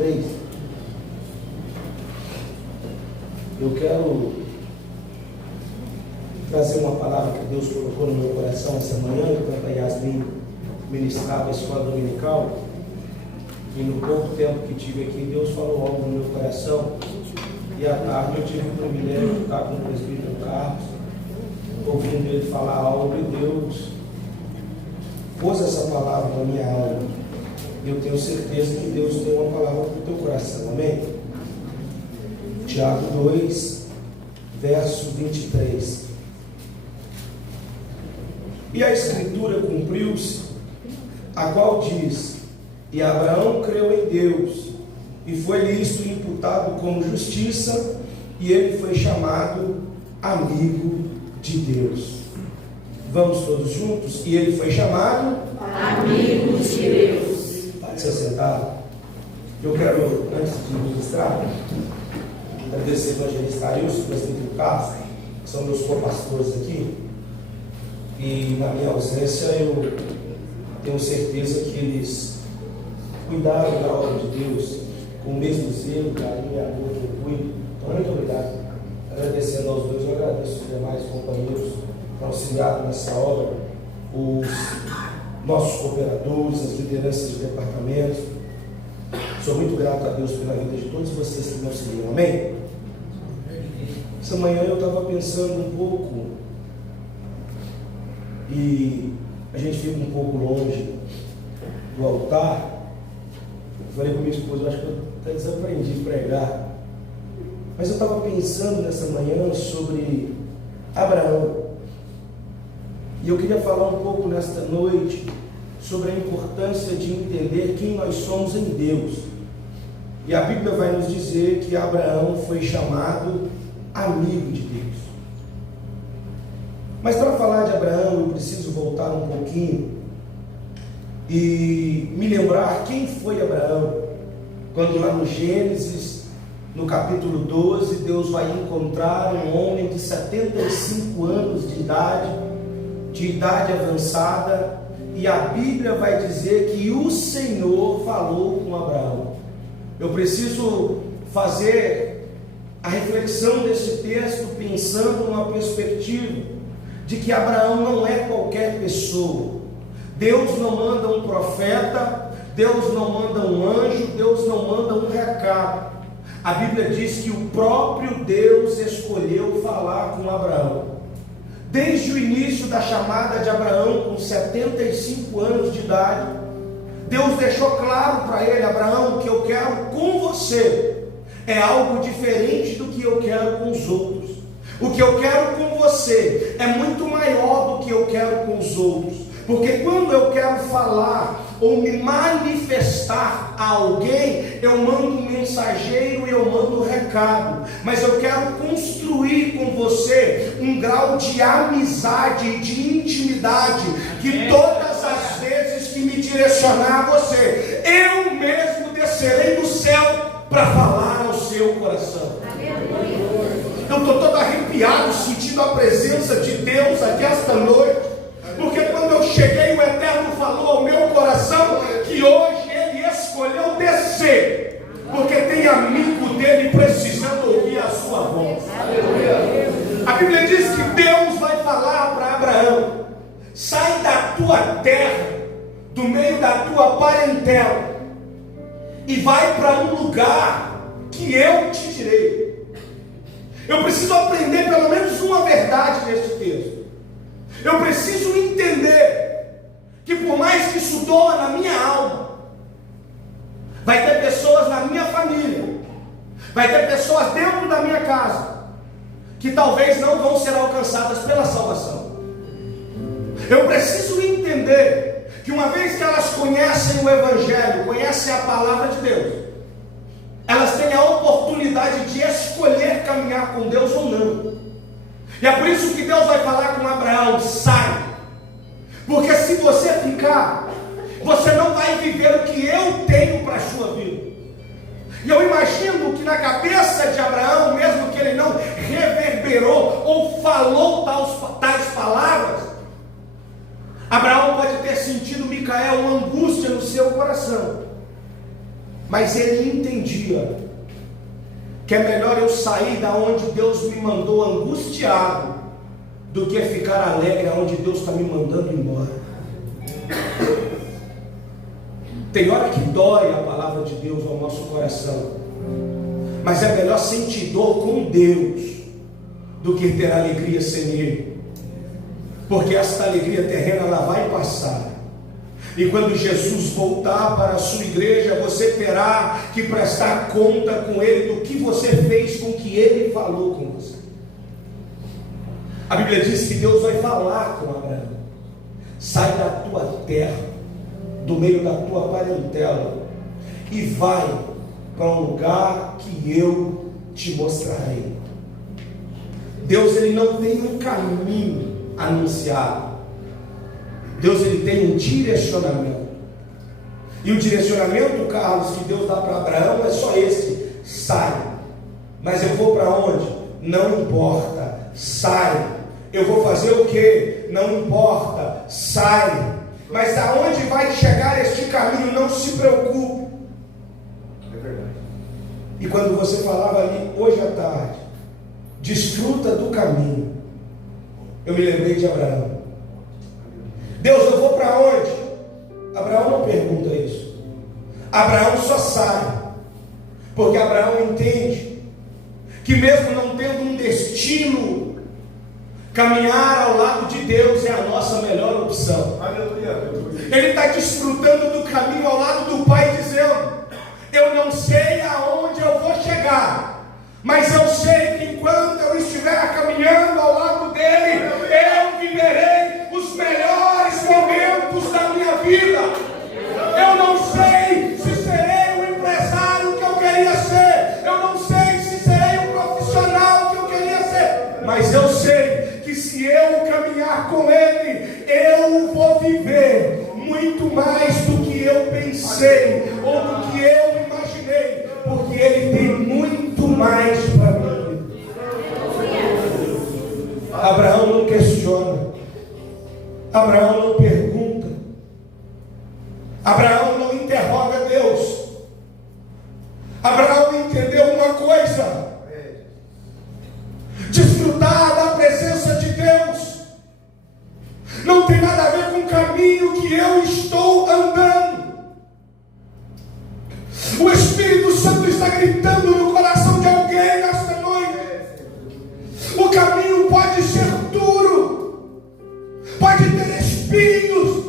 23. Eu quero trazer uma palavra que Deus colocou no meu coração essa manhã, enquanto a Yasmin ministrava a escola dominical. E no pouco tempo que tive aqui, Deus falou algo no meu coração. E à tarde eu tive o privilégio de estar com o presbítero Carlos, ouvindo ele falar algo, e Deus pôs essa palavra na minha alma. E eu tenho certeza que Deus tem uma palavra para o teu coração, amém? Tiago 2, verso 23. E a escritura cumpriu-se, a qual diz: e Abraão creu em Deus, e foi-lhe isto imputado como justiça, e ele foi chamado amigo de Deus. Vamos todos juntos? E ele foi chamado amigo de Deus. Pode se sentar. Eu quero, antes de ministrar, agradecer ao evangelista Ailson, o presbítero Carlos, que são meus co-pastores aqui. E na minha ausência eu tenho certeza que eles cuidaram da obra de Deus com o mesmo zelo, carinho e amor que eu cuido. Então, muito obrigado. Agradecendo aos dois, eu agradeço os demais companheiros que auxiliaram nessa obra, os nossos cooperadores, as lideranças de departamentos. Sou muito grato a Deus pela vida de todos vocês que me auxiliam. Amém? Essa manhã eu estava pensando um pouco, e a gente fica um pouco longe do altar. Eu falei com minha esposa, eu acho que eu até desaprendi a pregar, mas eu estava pensando nessa manhã sobre Abraão, e eu queria falar um pouco nesta noite sobre a importância de entender quem nós somos em Deus. E a Bíblia vai nos dizer que Abraão foi chamado amigo de Deus. Mas para falar de Abraão, eu preciso voltar um pouquinho e me lembrar quem foi Abraão, quando lá no Gênesis, no capítulo 12, Deus vai encontrar um homem de 75 anos de idade avançada, e a Bíblia vai dizer que o Senhor falou com Abraão. Eu preciso fazer a reflexão desse texto pensando numa perspectiva de que Abraão não é qualquer pessoa. Deus não manda um profeta, Deus não manda um anjo, Deus não manda um recado. A Bíblia diz que o próprio Deus escolheu falar com Abraão. Desde o início da chamada de Abraão, com 75 anos de idade, Deus deixou claro para ele: Abraão, o que eu quero com você é algo diferente do que eu quero com os outros. O que eu quero com você é muito maior do que eu quero com os outros. Porque quando eu quero falar ou me manifestar a alguém, eu mando um mensageiro e eu mando um recado. Mas eu quero construir com você um grau de amizade e de intimidade, que todas as vezes que me direcionar a você, eu mesmo descerei do céu para falar ao seu coração. Eu estou todo arrepiado, sentindo a presença de Deus aqui esta noite. Porque quando eu cheguei, o Eterno falou ao meu coração que hoje Ele escolheu descer, porque tem amigo dele precisando ouvir a sua voz. A Bíblia diz que Deus vai falar para Abraão: sai da tua terra, do meio da tua parentela, e vai para um lugar que eu te direi. Eu preciso aprender pelo menos uma verdade nesse texto. Eu preciso entender que, por mais que isso doa na minha alma, vai ter pessoas na minha família, vai ter pessoas dentro da minha casa, que talvez não vão ser alcançadas pela salvação. Eu preciso entender que, uma vez que elas conhecem o Evangelho, conhecem a palavra de Deus, elas têm a oportunidade de escolher caminhar com Deus ou não. E é por isso que Deus vai falar com Abraão: sai, porque se você ficar, você não vai viver o que eu tenho para a sua vida. E eu imagino que na cabeça de Abraão, mesmo que ele não reverberou ou falou tais palavras, Abraão pode ter sentido, Micael, uma angústia no seu coração. Mas ele entendia que é melhor eu sair da onde Deus me mandou angustiado do que ficar alegre aonde Deus está me mandando embora. Tem hora que dói a palavra de Deus ao nosso coração, mas é melhor sentir dor com Deus do que ter alegria sem Ele, porque esta alegria terrena ela vai passar. E quando Jesus voltar para a sua igreja, você terá que prestar conta com Ele do que você fez com o que Ele falou com você. A Bíblia diz que Deus vai falar com Abraão: sai da tua terra, do meio da tua parentela, e vai para um lugar que eu te mostrarei. Deus ele não tem um caminho anunciado. Deus ele tem um direcionamento. E o direcionamento, Carlos, que Deus dá para Abraão é só esse: sai. Mas eu vou para onde? Não importa, sai. Eu vou fazer o que? Não importa, sai. Mas aonde vai chegar este caminho, não se preocupe. É verdade. E quando você falava ali hoje à tarde, desfruta do caminho, eu me lembrei de Abraão. Deus, eu vou para onde? Abraão não pergunta isso. Abraão só sai, porque Abraão entende que mesmo não tendo um destino, caminhar ao lado de Deus é a nossa melhor opção. Ele está desfrutando do caminho ao lado do Pai, dizendo: eu não sei aonde eu vou chegar, mas eu sei que enquanto eu estiver caminhando ao lado dele, eu viverei os melhores momentos da minha vida. Eu não sei se serei o empresário que eu queria ser, eu não sei se serei o profissional que eu queria ser, mas eu sei que se eu caminhar com ele, eu vou viver muito mais do que eu pensei ou do que eu imaginei, porque ele tem muito mais para mim. Abraão não questiona, Abraão não pergunta, Abraão não interroga Deus. Abraão entendeu uma coisa: desfrutar da presença de Deus não tem nada a ver com o caminho que eu estou andando. O Espírito Santo está gritando no coração de alguém nesta noite. O caminho pode ser duro, pode ter espinhos,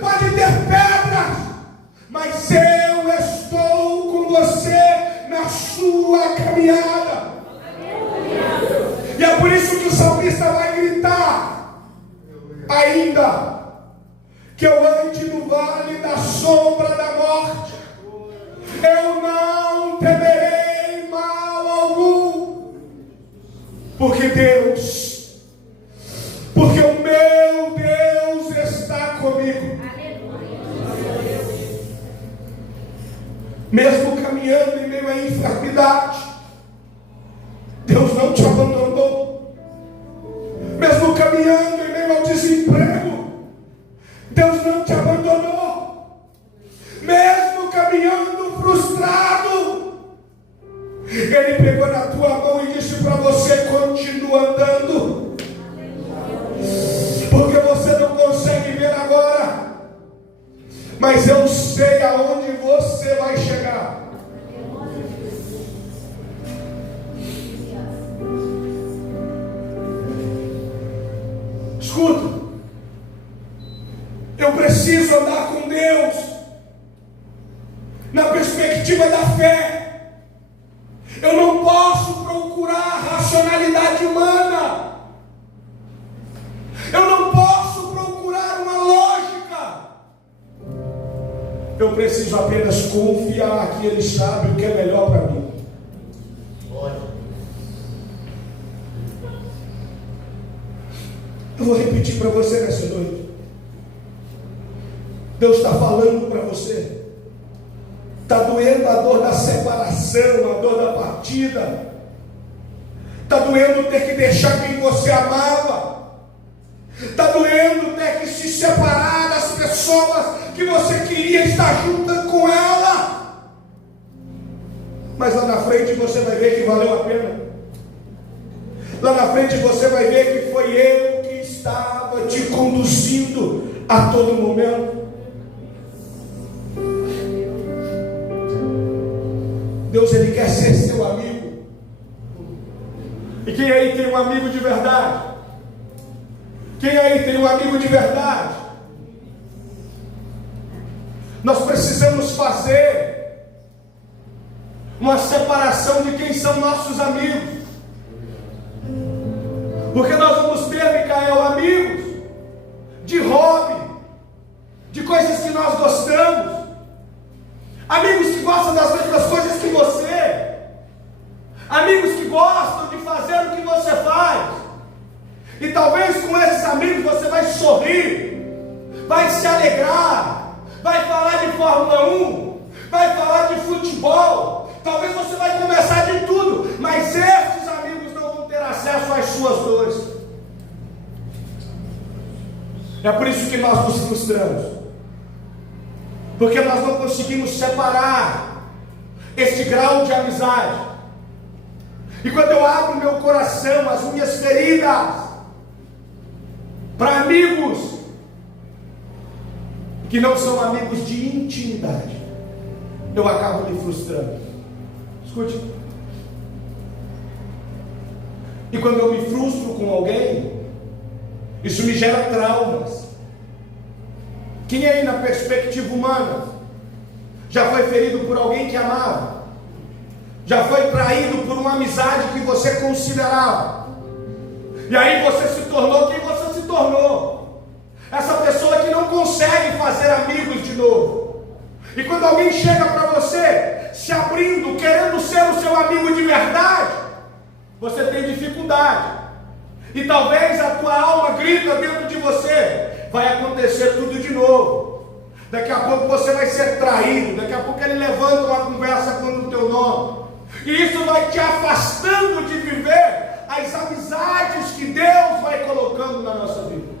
pode ter pedras, mas eu estou com você na sua caminhada. E é por isso que o salmista vai gritar: ainda que eu ande no vale da sombra da morte, eu não temerei mal algum, porque o meu Deus está comigo. Mesmo caminhando em meio à enfermidade, Deus não te abandonou. Mesmo caminhando em meio ao desemprego, Deus não te abandonou. Mesmo caminhando frustrado, Ele pegou na tua mão e disse para você: continua andando, porque você não consegue ver agora, mas eu sei aonde você vai chegar. Escuta, eu preciso andar com Deus na perspectiva da fé. Eu não posso procurar racionalidade humana, eu não posso procurar uma lógica. Eu preciso apenas confiar que Ele sabe o que é melhor para mim. Eu vou repetir para você nessa noite. Deus está falando para você. Está doendo a dor da separação, a dor da partida. Está doendo ter que deixar quem você amava. Está doendo ter que se separar das pessoas que você queria estar junto com ela. mas lá na frente você vai ver que valeu a pena. Lá na frente você vai ver que foi eu que estava te conduzindo a todo momento. Deus, Ele quer ser seu amigo. E quem aí tem um amigo de verdade? Quem aí tem um amigo de verdade? Nós precisamos fazer uma separação de quem são nossos amigos. Porque nós vamos ter, Micael, amigos de hobby, de coisas que nós gostamos, amigos que gostam das mesmas coisas que você, amigos que gostam de fazer o que você faz. E talvez com esses amigos você vai sorrir, vai se alegrar, vai falar de Fórmula 1, vai falar de futebol, talvez você vai conversar de tudo, mas esses amigos não vão ter acesso às suas dores. É por isso que nós nos frustramos, porque nós não conseguimos separar esse grau de amizade. E quando eu abro meu coração, as minhas feridas, para amigos que não são amigos de intimidade, eu acabo me frustrando. Escute. E quando eu me frustro com alguém, isso me gera traumas. Quem aí, na perspectiva humana, já foi ferido por alguém que amava? Já foi traído por uma amizade que você considerava? E aí você se tornou quem você se tornou. Essa pessoa que não consegue fazer amigos de novo. E quando alguém chega para você, se abrindo, querendo ser o seu amigo de verdade, você tem dificuldade. E talvez a tua alma grita dentro de você: vai acontecer tudo de novo. Daqui a pouco você vai ser traído. Daqui a pouco ele levanta uma conversa contra o teu nome. E isso vai te afastando de viver as amizades que Deus vai colocando na nossa vida.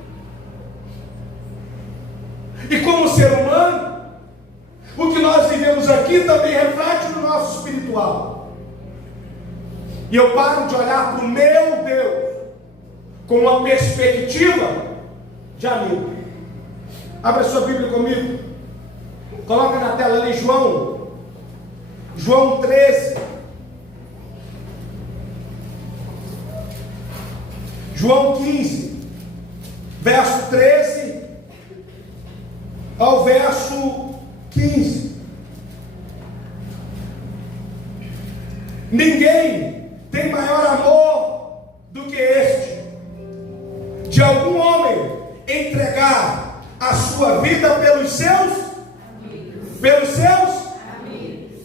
E como ser humano, o que nós vivemos aqui também reflete no nosso espiritual. E eu paro de olhar para o meu Deus com uma perspectiva de amigo. Abra sua Bíblia comigo. Coloca na tela ali João 13. João 15, verso 13 ao verso 15. Ninguém tem maior amor do que este, de algum homem entregar a sua vida pelos seus amigos.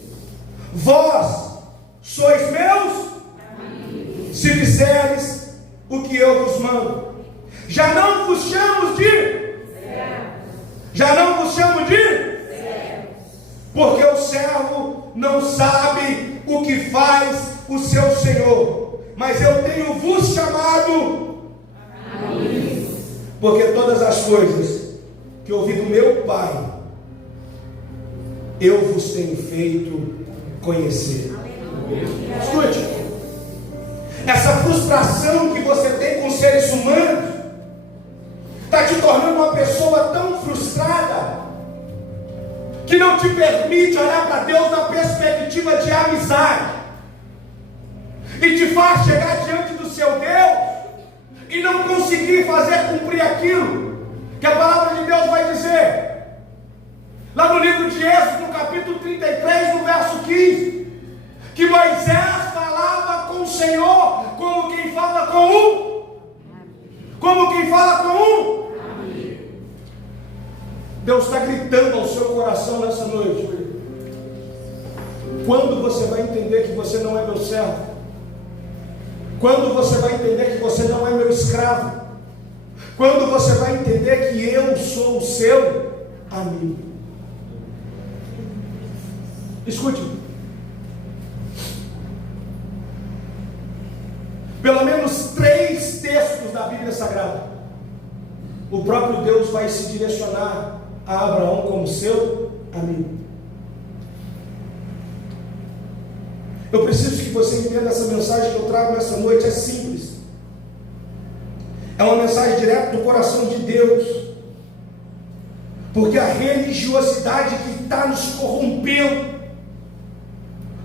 Vós sois meus amigos, se disseres o que eu vos mando. Já não vos chamo de servos, porque o servo não sabe o que faz o seu senhor, mas eu tenho vos chamado amigos, porque todas as coisas que ouvi do meu Pai eu vos tenho feito conhecer. Escute. Essa frustração que você tem com seres humanos está te tornando uma pessoa tão frustrada que não te permite olhar para Deus na perspectiva de amizade, e te faz chegar diante do seu Deus e não conseguir fazer cumprir aquilo que a palavra de Deus vai dizer lá no livro de Êxodo, no capítulo 33, no verso 15, que Moisés falava com o Senhor como quem fala com um. Deus está gritando ao seu coração nessa noite: quando você vai entender que você não é meu servo? Quando você vai entender que você não é meu escravo? Quando você vai entender que eu sou o seu amigo? Escute. Pelo menos 3 textos da Bíblia Sagrada, o próprio Deus vai se direcionar a Abraão como seu amigo. Eu preciso que você entenda essa mensagem que eu trago nessa noite. É simples. É uma mensagem direta do coração de Deus. Porque a religiosidade que está nos corrompendo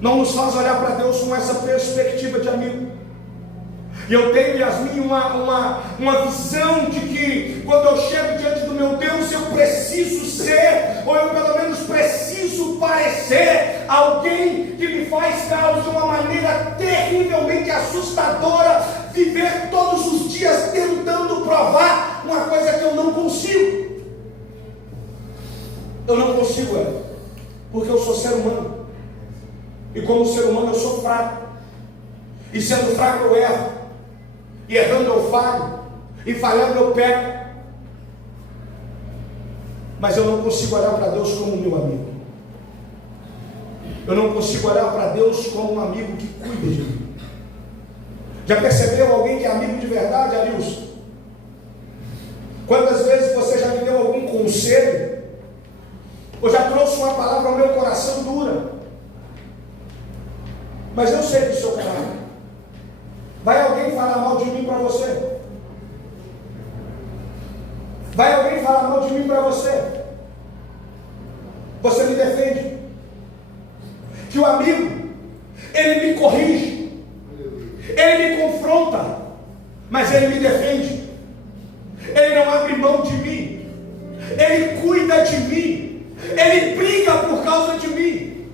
não nos faz olhar para Deus com essa perspectiva de amigo. E eu tenho, Yasmin, uma visão de que quando eu chego diante do meu Deus, eu preciso ser, ou eu pelo menos preciso parecer alguém que me faz caos de uma maneira terrivelmente assustadora, viver todos os dias tentando provar uma coisa que eu não consigo. Eu não consigo, porque eu sou ser humano. E como ser humano eu sou fraco. E sendo fraco eu erro. E errando eu falho, e falhando eu peco. Mas eu não consigo olhar para Deus como meu amigo. Eu não consigo olhar para Deus como um amigo que cuida de mim. Já percebeu alguém que é amigo de verdade, Arilson? Quantas vezes você já me deu algum conselho? Ou já trouxe uma palavra ao meu coração dura? Mas eu sei do seu caráter. Vai alguém falar mal de mim para você? Vai alguém falar mal de mim para você? Você me defende? Que o amigo, ele me corrige, ele me confronta, mas ele me defende. Ele não abre mão de mim, ele cuida de mim, ele briga por causa de mim.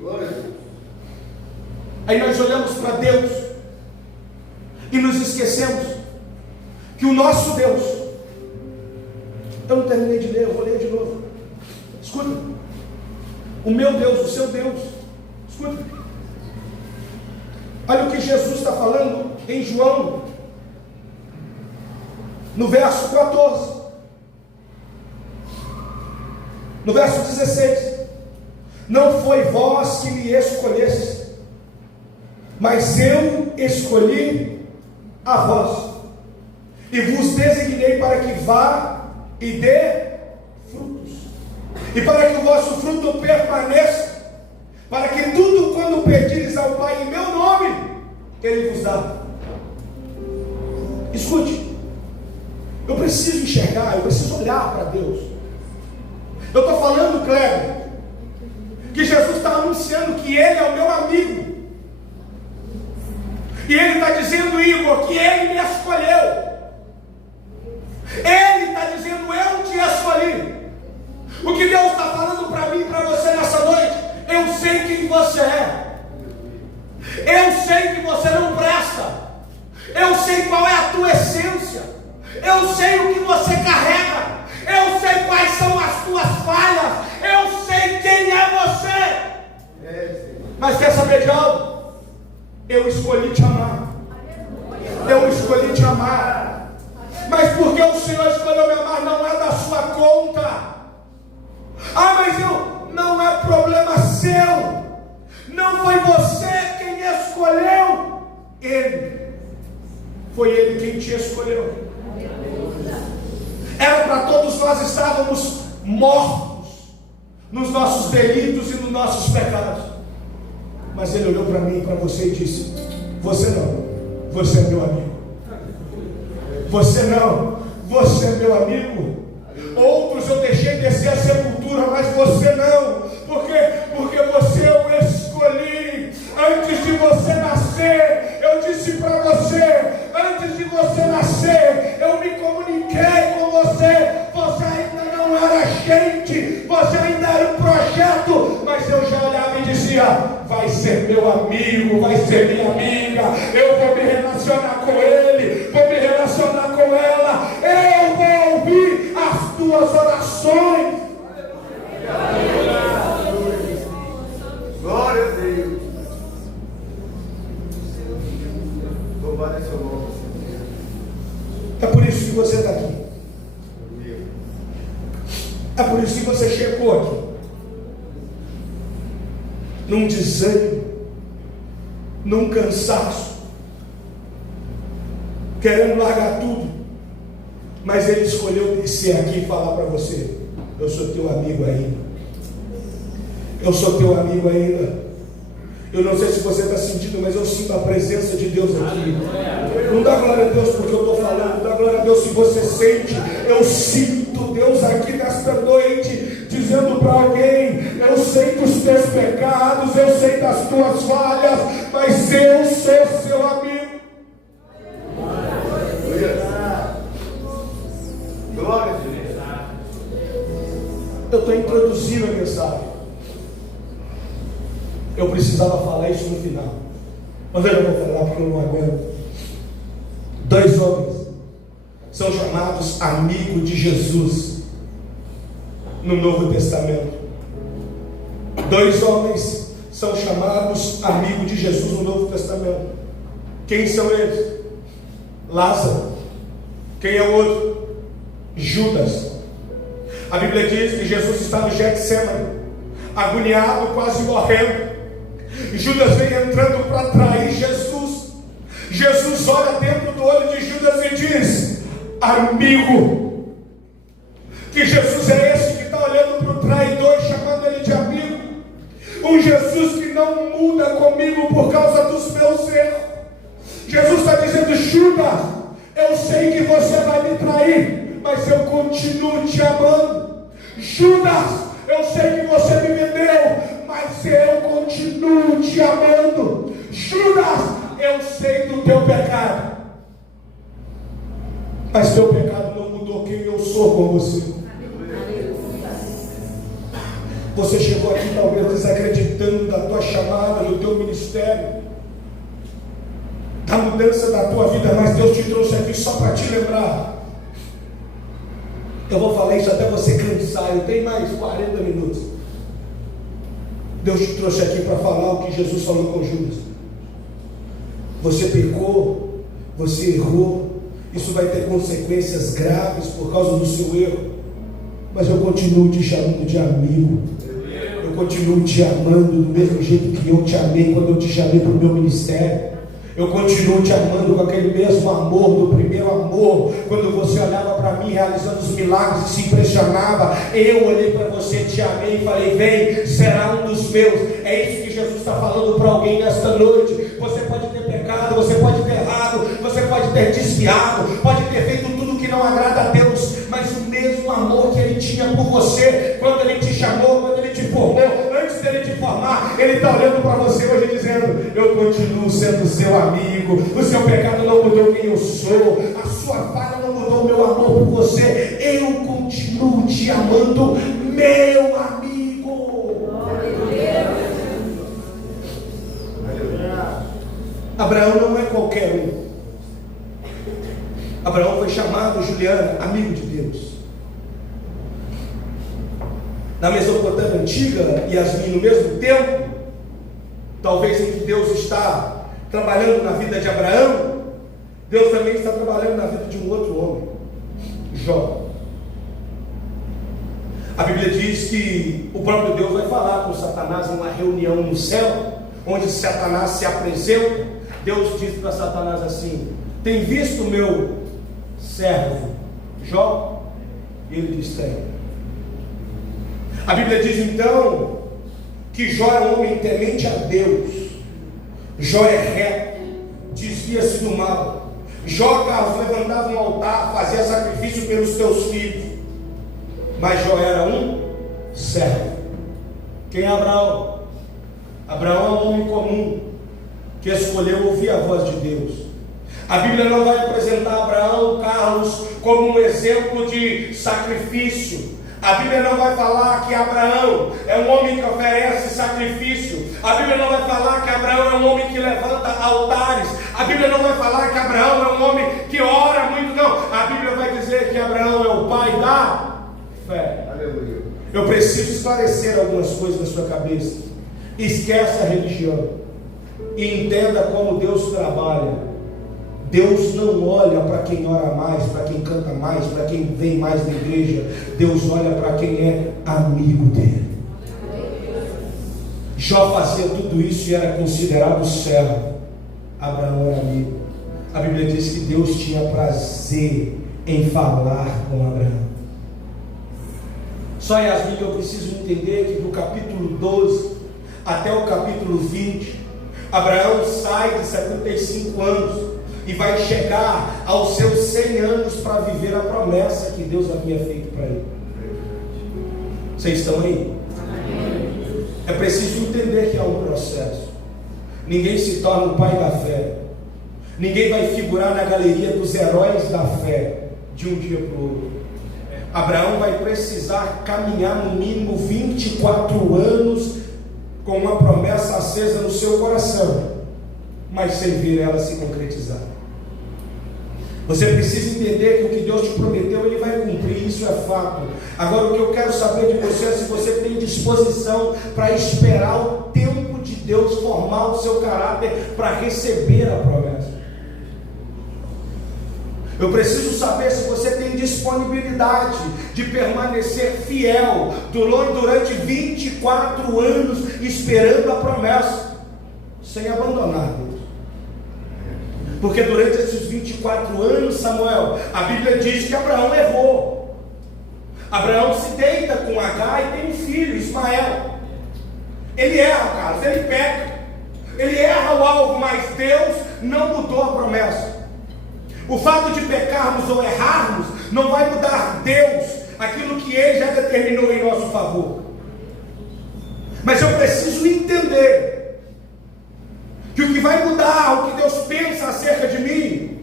Aí nós olhamos para Deus e nos esquecemos que o nosso Deus, eu não terminei de ler, eu vou ler de novo. Escuta, o meu Deus, o seu Deus, escuta, olha o que Jesus está falando em João, no verso 14, no verso 16: não foi vós que me escolhestes, mas eu escolhi a vós, e vos designei para que vá e dê frutos, e para que o vosso fruto permaneça, para que tudo quando pedires ao Pai em meu nome, Ele vos dá. Escute, eu preciso enxergar, eu preciso olhar para Deus. Eu estou falando, Cleber, que Jesus está anunciando que Ele é o meu amigo. E Ele está dizendo, Igor, que Ele me escolheu. Ele está dizendo, eu te escolhi. O que Deus está falando para mim e para você nessa noite: eu sei quem você é. Eu sei que você não presta. Eu sei qual é a tua essência. Eu sei o que você carrega. Eu sei quais são as tuas falhas. Eu sei quem é você. Mas quer saber de algo? Eu escolhi te amar. Eu escolhi te amar. Mas porque o Senhor escolheu me amar, não é da sua conta. Ah, mas não é problema seu. Não foi você quem escolheu. Ele. Foi Ele quem te escolheu. Era para todos nós estávamos mortos nos nossos delitos e nos nossos pecados. Mas Ele olhou para mim e para você e disse: você não, você é meu amigo. Você não, você é meu amigo. Outros eu deixei descer a sepultura, mas você não. Por quê? Porque você eu escolhi. Antes de você nascer, eu disse para você: antes de você nascer, eu me comuniquei com você. Você ainda não era gente, você ainda era um projeto, mas eu já olhava e dizia: vai ser meu amigo, vai ser minha amiga. Eu vou me relacionar com ele, vou me relacionar com ela. Eu vou ouvir as tuas orações. Glória a Deus. Louvado é seu nome. É por isso que você está aqui. É por isso que você chegou aqui. Num desânimo, num cansaço, querendo largar tudo. Mas Ele escolheu descer aqui e falar para você: eu sou teu amigo ainda. Eu sou teu amigo ainda. Eu não sei se você está sentindo, mas eu sinto a presença de Deus aqui. Não dá glória a Deus porque eu estou falando, dá glória a Deus se você sente. Eu sinto Deus aqui nesta noite, dizendo para alguém: eu sei dos teus pecados, eu sei das tuas falhas, mas eu sou seu amigo. Glória a Deus. Eu estou introduzindo a mensagem. Eu precisava falar isso no final, mas eu não vou falar porque eu não aguento. 2 homens são chamados amigos de Jesus no Novo Testamento. 2 homens são chamados amigos de Jesus no Novo Testamento. Quem são eles? Lázaro. Quem é o outro? Judas. A Bíblia diz que Jesus está no Getsemane, agoniado, quase morrendo. Judas vem entrando para trair Jesus. Jesus olha dentro do olho de Judas e diz: amigo. Que Jesus é esse que está olhando para o traidor e chamando ele de amigo? Um Jesus que não muda comigo por causa dos meus erros. Jesus está dizendo: Judas, eu sei que você vai me trair, mas eu continuo te amando. Judas, eu sei que você me vendeu, mas eu continuo te amando. Judas, eu sei do teu pecado, mas teu pecado não mudou quem eu sou com você. Você chegou aqui talvez desacreditando da tua chamada, do teu ministério, da mudança da tua vida, mas Deus te trouxe aqui só para te lembrar. Eu vou falar isso até você cansar, eu tenho mais 40 minutos. Deus te trouxe aqui para falar o que Jesus falou com Judas. Você pecou, você errou, isso vai ter consequências graves por causa do seu erro, mas eu continuo te chamando de amigo. Eu continuo te amando do mesmo jeito que eu te amei quando eu te chamei para o meu ministério. Eu continuo te amando com aquele mesmo amor do primeiro amor. Quando você olhava para mim realizando os milagres e se impressionava, eu olhei para você, te amei e falei: vem, será um dos meus. É isso que Jesus está falando para alguém nesta noite. Você pode ter pecado, você pode ter errado, você pode ter desviado, pode ter feito tudo que não agrada a Deus, mas o mesmo amor que Ele tinha por você, quando Ele te chamou, quando Ele te formou, antes dele te formar, Ele está olhando para você hoje dizendo: eu continuo sendo seu amigo, o seu pecado não mudou quem eu sou, a sua falha não mudou o meu amor por você, eu continuo te amando, meu amigo. Abraão não é qualquer um. Abraão foi chamado, Juliana, amigo de Deus. Na Mesopotâmia antiga, Yasmin, no mesmo tempo, talvez em que Deus está trabalhando na vida de Abraão, Deus também está trabalhando na vida de um outro homem, Jó. A Bíblia diz que o próprio Deus vai falar com Satanás em uma reunião no céu, onde Satanás se apresenta. Deus diz para Satanás assim: tem visto o meu servo Jó? E ele diz: tem. A Bíblia diz então que Jó é um homem temente a Deus. Jó é reto, desvia-se do mal. Jó, Carlos, levantava um altar, fazia sacrifício pelos seus filhos. Mas Jó era um servo. Quem é Abraão? Abraão é um homem comum que escolheu ouvir a voz de Deus. A Bíblia não vai apresentar Abraão, Carlos, como um exemplo de sacrifício. A Bíblia não vai falar que Abraão é um homem que oferece sacrifício. A Bíblia não vai falar que Abraão é um homem que levanta altares. A Bíblia não vai falar que Abraão é um homem que ora muito, não. A Bíblia vai dizer que Abraão é o pai da fé. Aleluia. Eu preciso esclarecer algumas coisas na sua cabeça. Esquece a religião e entenda como Deus trabalha. Deus não olha para quem ora mais, para quem canta mais, para quem vem mais na igreja. Deus olha para quem é amigo dele. Jó fazia tudo isso e era considerado servo. Abraão era amigo. A Bíblia diz que Deus tinha prazer em falar com Abraão. Só, Yasmin, eu preciso entender que do capítulo 12 até o capítulo 20 Abraão sai de 75 anos e vai chegar aos seus 100 anos para viver a promessa que Deus havia feito para ele. Vocês estão aí? É preciso entender que há um processo. Ninguém se torna o pai da fé. Ninguém vai figurar na galeria dos heróis da fé de um dia para o outro. Abraão vai precisar caminhar no mínimo 24 anos com uma promessa acesa no seu coração, mas sem ver ela se concretizar. Você precisa entender que o que Deus te prometeu, Ele vai cumprir, isso é fato. Agora, o que eu quero saber de você é se você tem disposição para esperar o tempo de Deus formar o seu caráter para receber a promessa. Eu preciso saber se você tem disponibilidade de permanecer fiel durante 24 anos esperando a promessa, sem abandonar Deus. Porque durante esses 24 anos, Samuel, a Bíblia diz que Abraão errou. Abraão se deita com Agar e tem um filho, Ismael. Ele erra, Carlos, ele peca. Ele erra o alvo, mas Deus não mudou a promessa. O fato de pecarmos ou errarmos não vai mudar Deus, aquilo que Ele já determinou em nosso favor. Mas eu preciso entender que o que vai mudar, o que Deus pensa acerca de mim,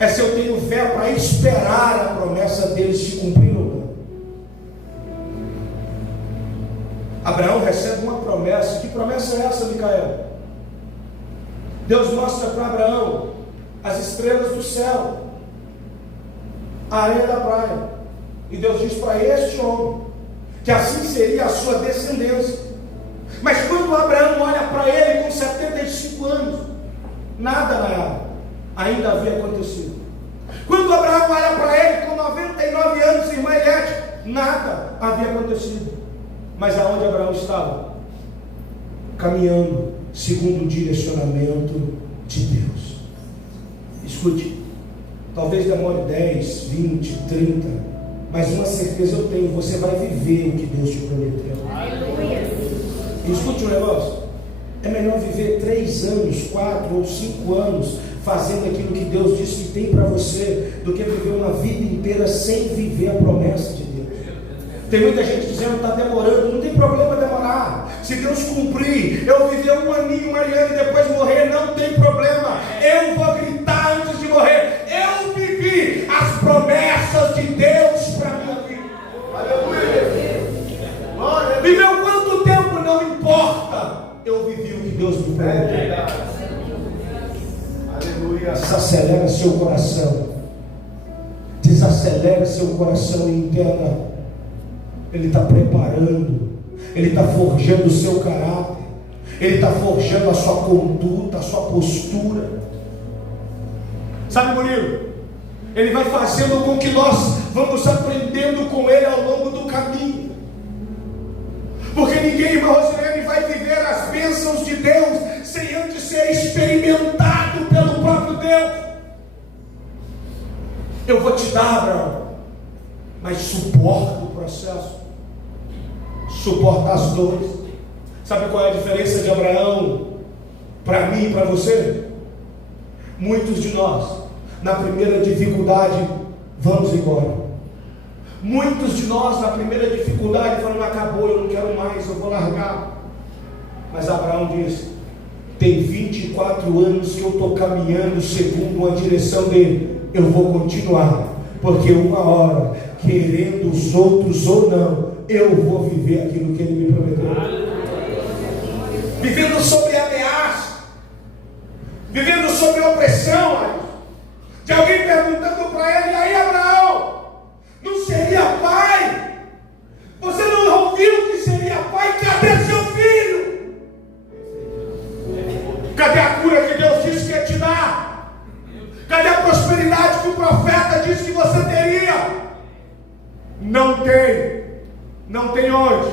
é se eu tenho fé para esperar a promessa dele se cumprir ou não. Abraão recebe uma promessa. Que promessa é essa, Micael? Deus mostra para Abraão as estrelas do céu, a areia da praia, e Deus diz para este homem que assim seria a sua descendência. Mas quando Abraão olha para ele com 75 anos, nada ainda havia acontecido. Quando Abraão olha para ele com 99 anos, irmã Eliette, nada havia acontecido. Mas aonde Abraão estava? Caminhando segundo o direcionamento de Deus. Escute, talvez demore 10, 20, 30, mas uma certeza eu tenho: você vai viver o que Deus te prometeu. Aleluia. Escute um negócio: é melhor viver 3 anos, 4 ou 5 anos fazendo aquilo que Deus disse que tem para você, do que viver uma vida inteira sem viver a promessa de Deus. Tem muita gente dizendo que está demorando. Não tem problema demorar. Se Deus cumprir, eu viver 1 aninho, Mariana, e depois morrer, não tem problema. Eu vou gritar antes de morrer: eu vivi as promessas de Deus para a minha vida. Aleluia. Viveu quanto tempo, não importa. Eu vivi o que Deus me prometeu. Aleluia. Desacelera seu coração. Desacelera seu coração e entenda: Ele está preparando, Ele está forjando o seu caráter, Ele está forjando a sua conduta, a sua postura. Sabe, Murilo? Ele vai fazendo com que nós vamos aprendendo com Ele ao longo do caminho. Porque ninguém, irmã Rosilene, vai viver as bênçãos de Deus sem antes ser experimentado pelo próprio Deus. Eu vou te dar, Abraão, mas suporta o processo, suporta as dores. Sabe qual é a diferença de Abraão para mim e para você? Muitos de nós, na primeira dificuldade, vamos embora. Muitos de nós, na primeira dificuldade, falam: acabou, eu não quero mais, eu vou largar. Mas Abraão disse: tem 24 anos que eu estou caminhando segundo uma direção dele, eu vou continuar, porque uma hora, querendo os outros ou não, eu vou viver aquilo que ele me prometeu. Vivendo sobre ameaça, vivendo sobre opressão, de alguém perguntando para ele: e aí, Abraão, não seria pai? Você não ouviu que seria pai? Cadê seu filho? Cadê a cura que Deus disse que ia te dar? Cadê a prosperidade que o profeta disse que você teria? Não tem. Não tem onde?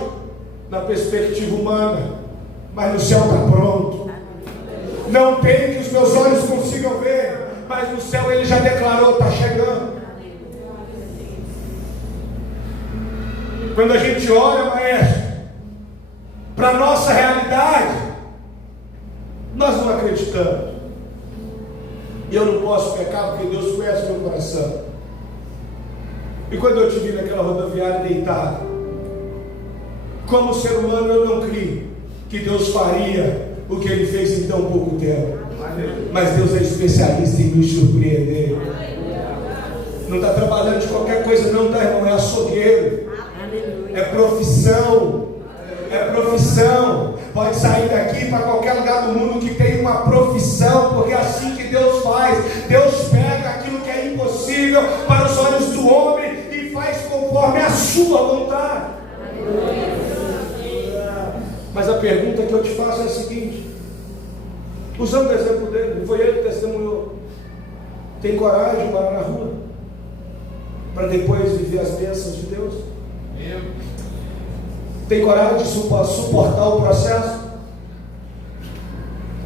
Na perspectiva humana, mas no céu está pronto. Não tem que os meus olhos consigam ver, mas no céu ele já declarou: está chegando. Quando a gente olha, maestro, para a nossa realidade, Nós não acreditamos. E eu não posso pecar porque Deus conhece meu coração. E quando eu te vi naquela rodoviária deitado, como ser humano eu não creio que Deus faria o que Ele fez em tão pouco tempo. Mas Deus é especialista em nos surpreender. Não está trabalhando de qualquer coisa não, tá, irmão? É açougueiro. É profissão. É profissão. Pode sair daqui para qualquer lugar do mundo que tem uma profissão, porque é assim que Deus faz. Deus pega aquilo que é impossível para os olhos do homem e faz conforme a sua vontade. Mas a pergunta que eu te faço é a seguinte, usando o exemplo dele, não foi ele que testemunhou. Tem coragem de morar na rua para depois viver as bênçãos de Deus? Tem coragem de suportar o processo?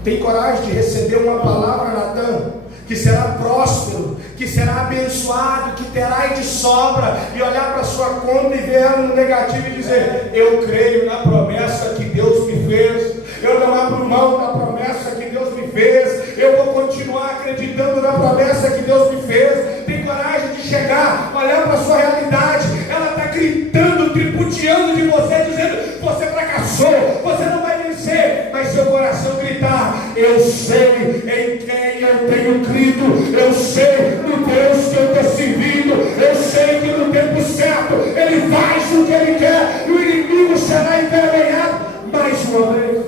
Tem coragem de receber uma palavra, Natan, que será próspero, que será abençoado, que terá de sobra, e olhar para a sua conta e ver ela no negativo e dizer: eu creio na promessa que Deus me fez, eu não abro mão da promessa que Deus me fez, eu vou continuar acreditando na promessa que Deus me fez. Tem coragem de chegar, olhar para a sua realidade, ela está gritando, tripudiando de você, dizendo: você fracassou, você não vai vencer, mas seu coração gritar: eu sei em quem eu tenho crido, eu sei no Deus que eu estou servindo, eu sei que no tempo certo Ele faz o que Ele quer e o inimigo será envergonhado mais uma vez.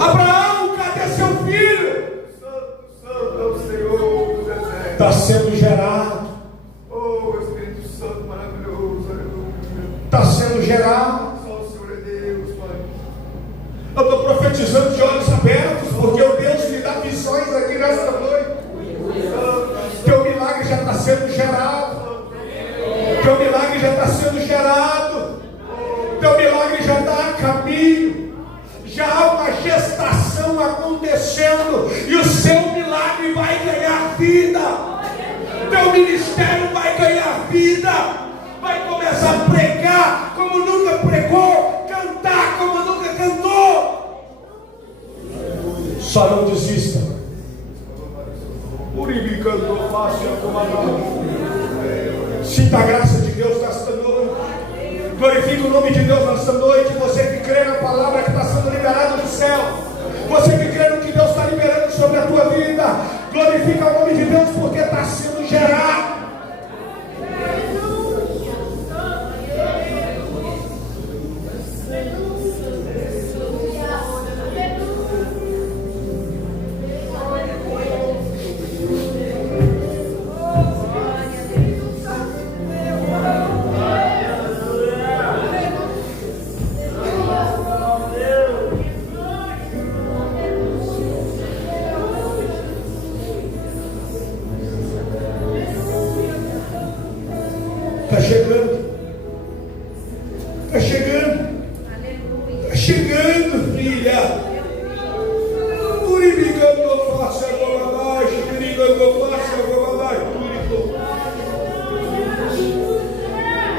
Abraão, cadê seu filho? Santo Senhor, Está sendo gerado. oh Espírito Santo maravilhoso, aleluia. Está sendo gerado. Só o Senhor é Deus, Pai. Eu estou profetizando de olhos abertos, porque o Deus me dá visões aqui nesta noite. Teu milagre já está sendo gerado. Teu milagre já está sendo gerado. Teu milagre já está a caminho. Já há uma gestação acontecendo. E o seu milagre vai ganhar vida. Teu ministério vai ganhar vida. Vai começar a pregar como nunca pregou, cantar como nunca cantou. Só não desista. Uribe cantou fácil a comandar. Sinta a graça de Deus nesta noite. Glorifique o nome de Deus nesta noite. Você que crê na palavra que está sendo liberada do céu, você que crê no que Deus está liberando sobre a tua vida, glorifica o nome de Deus, porque está sendo gerado. Está chegando. Está chegando. Está chegando, filha. Uribigando faça agora abaixo. Uribigando faça agora abaixo.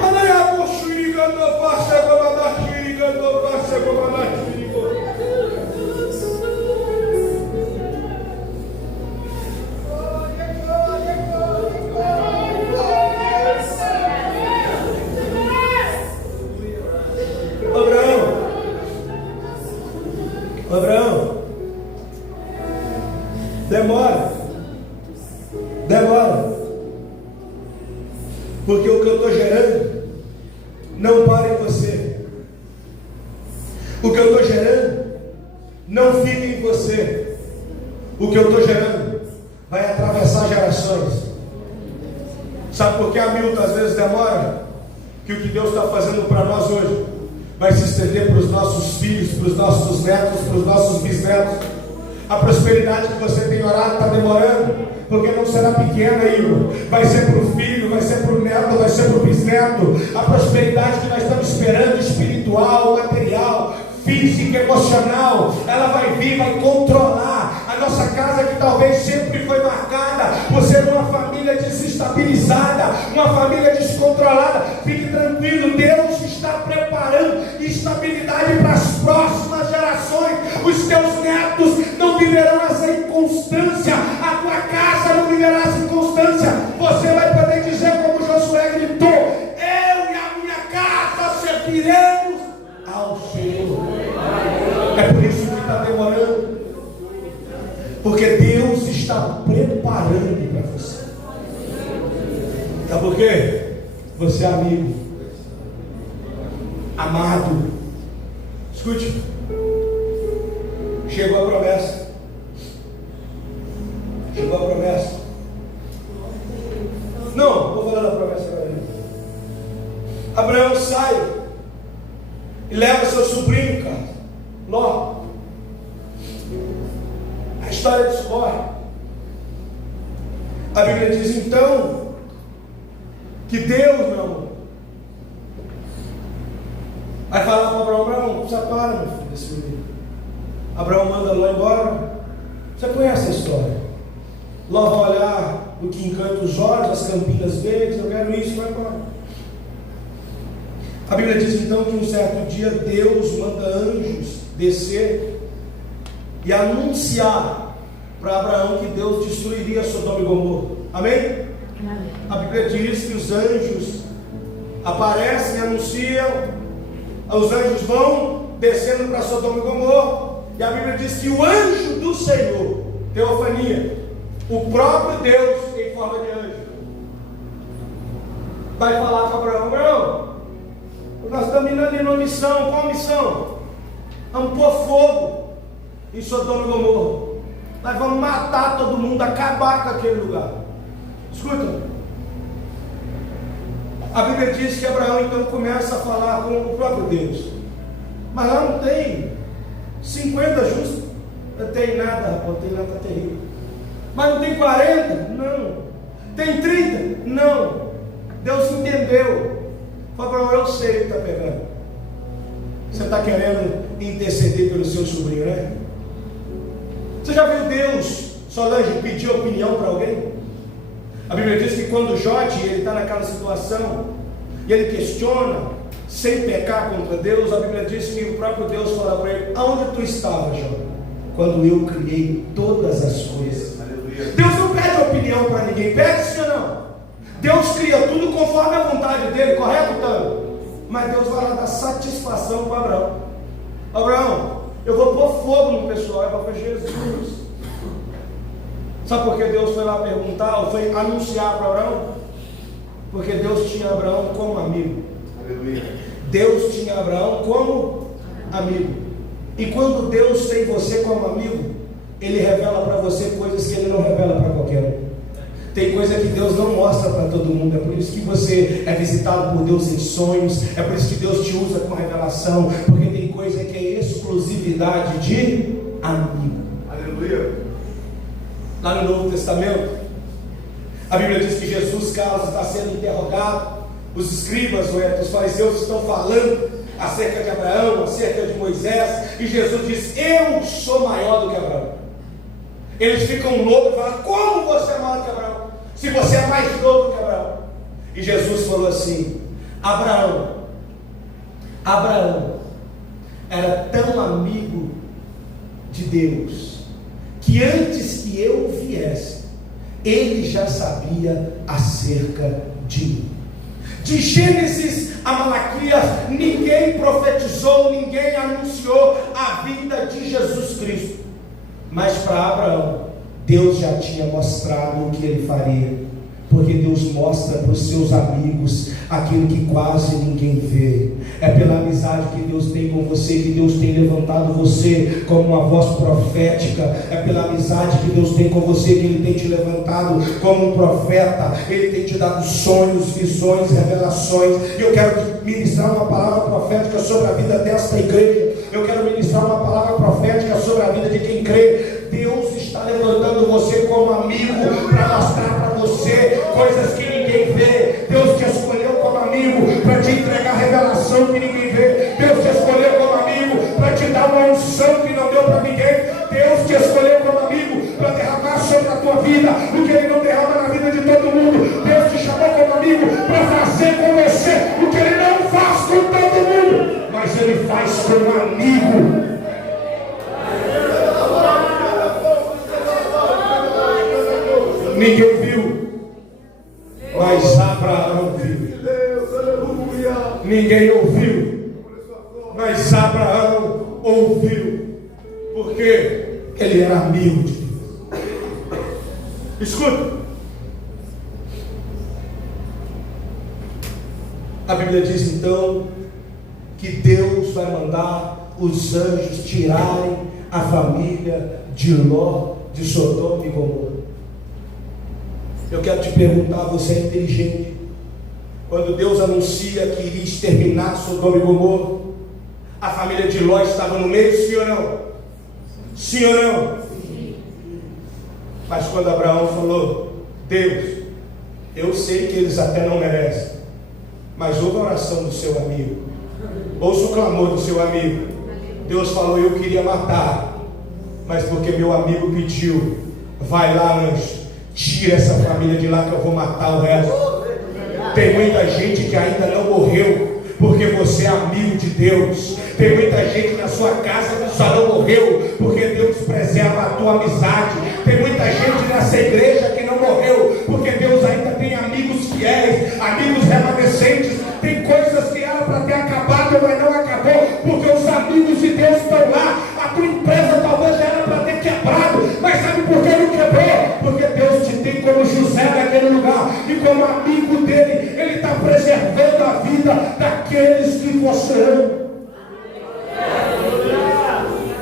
Anayabuxo, uribigando faça agora abaixo. Uribigando faça agora abaixo. Abraão, demora, porque o que eu estou gerando não para em você, o que eu estou gerando não fica em você, o que eu estou gerando vai atravessar gerações. Sabe por que a Milton às vezes demora? Que o que Deus está fazendo para nós hoje vai se estender para os nossos filhos, para os nossos netos, para os nossos bisnetos. A prosperidade que você tem orado está demorando, porque não será pequena, Igor. Vai ser para o filho, vai ser para o neto, vai ser para o bisneto. A prosperidade que nós estamos esperando, espiritual, material, física, emocional, ela vai vir, vai controlar a nossa casa, que talvez sempre foi marcada por ser uma família desestabilizada, uma família descontrolada. Fique tranquilo, Deus está preparando estabilidade para as próximas não viverás a inconstância, a tua casa não viverá essa inconstância. Você vai poder dizer como Josué gritou: eu e a minha casa serviremos ao Senhor. É por isso que está demorando, porque Deus está preparando para você. Sabe por quê? Você é amigo, amado. Escute, chegou a promessa. Chegou a promessa. Não, vou falar da promessa agora. Abraão sai e leva seu sobrinho, cara, Ló. A história discorre. A Bíblia diz então que Deus, meu amor, vai falar para Abraão: Abraão, não separa, meu filho, desse menino. Abraão manda Ló embora. Você conhece a história? Ló vai olhar o que encanta os olhos, as campinas verdes, eu quero isso, vai embora. A Bíblia diz então que um certo dia Deus manda anjos descer e anunciar para Abraão que Deus destruiria Sodoma e Gomorra. Amém? A Bíblia diz que os anjos aparecem e anunciam. Os anjos vão descendo para Sodoma e Gomorra, e a Bíblia diz que o anjo do Senhor, teofania, o próprio Deus em forma de anjo, vai falar para Abraão: Abraão, nós estamos indo ali numa missão. Qual missão? Vamos pôr fogo em Sodoma e Gomorra. Nós vamos matar todo mundo, acabar com aquele lugar. Escuta, a Bíblia diz que Abraão então começa a falar com o próprio Deus. Mas lá não tem 50 justos, não tem nada, rapaz, não tem nada terrível. Mas não tem 40? Não. Tem 30? Não. Deus entendeu. Falou: Abraão, eu sei o que está pegando. Você está querendo interceder pelo seu sobrinho, né? Você já viu Deus, Solange, pedir opinião para alguém? A Bíblia diz que quando Jote, ele está naquela situação, e ele questiona, sem pecar contra Deus, a Bíblia diz que o próprio Deus fala para ele: aonde tu estavas, Jó, quando eu criei todas as coisas? Aleluia. Deus não pede opinião para ninguém, pede sim ou não? Deus cria tudo conforme a vontade dele, correto, Tano? Mas Deus vai lá dar satisfação para Abraão. Abraão, eu vou pôr fogo no pessoal. Ele vai: Jesus. Sabe por que Deus foi lá perguntar, ou foi anunciar para Abraão? Porque Deus tinha Abraão como amigo. Aleluia. Deus tinha Abraão como amigo. E quando Deus tem você como amigo, Ele revela para você coisas que Ele não revela para qualquer um. Tem coisa que Deus não mostra para todo mundo. É por isso que você é visitado por Deus em sonhos. É por isso que Deus te usa com revelação. Porque tem coisa que é exclusividade de amigo. Aleluia. Lá no Novo Testamento, a Bíblia diz que Jesus, Carlos, está sendo interrogado. Os escribas, os fariseus estão falando acerca de Abraão, acerca de Moisés. E Jesus diz: eu sou maior do que Abraão. Eles ficam loucos e falam: como você é maior do que Abraão? Se você é mais novo do que Abraão. E Jesus falou assim: Abraão era tão amigo de Deus, que antes que eu viesse, ele já sabia acerca de mim. De Gênesis a Malaquias, ninguém profetizou, ninguém anunciou a vinda de Jesus Cristo. Mas para Abraão, Deus já tinha mostrado o que ele faria. Porque Deus mostra para os seus amigos aquilo que quase ninguém vê. É pela amizade que Deus tem com você, que Deus tem levantado você como uma voz profética. É pela amizade que Deus tem com você, que Ele tem te levantado como um profeta. Ele tem te dado sonhos, visões, revelações. E eu quero ministrar uma palavra profética sobre a vida desta igreja. Eu quero ministrar uma palavra profética sobre a vida de quem crê. Deus está levantando você como amigo para mostrar para você coisas que ninguém vê. Deus te escolheu como amigo para te entregar revelação que ninguém vê. Deus te escolheu como amigo para te dar uma unção que não deu para ninguém. Deus te escolheu como amigo para derramar sobre a tua vida o que Ele não derrama na vida de todo mundo. Deus te chamou como amigo para fazer com você o que Ele não faz com todo mundo, mas Ele faz com um amigo. ele era amigo de Deus. Escuta, a Bíblia diz então que Deus vai mandar os anjos tirarem a família de Ló de Sodoma e Gomorra. Eu quero te perguntar, você é inteligente? Quando Deus anuncia que iria exterminar Sodoma e Gomorra, a família de Ló estava no meio, sim ou não? Sim ou não? Sim. Mas quando Abraão falou: Deus, eu sei que eles até não merecem, mas ouve a oração do seu amigo, ouça o clamor do seu amigo. Deus falou: eu queria matar, mas porque meu amigo pediu, vai lá, anjo, tira essa família de lá que eu vou matar o resto. Tem muita gente que ainda não morreu, porque você é amigo de Deus. Tem muita gente na sua casa que só não morreu, porque Deus preserva a tua amizade. Tem muita gente nessa igreja que não morreu, porque Deus ainda tem amigos fiéis, amigos remanescentes. Tem coisas que eram para ter acabado, mas não acabou, porque os amigos de Deus estão lá. A tua empresa talvez já era para ter quebrado, mas sabe por que não quebrou? Porque Deus te tem como José naquele lugar, e como amigo dele, ele está preservando a vida daqueles que você ama.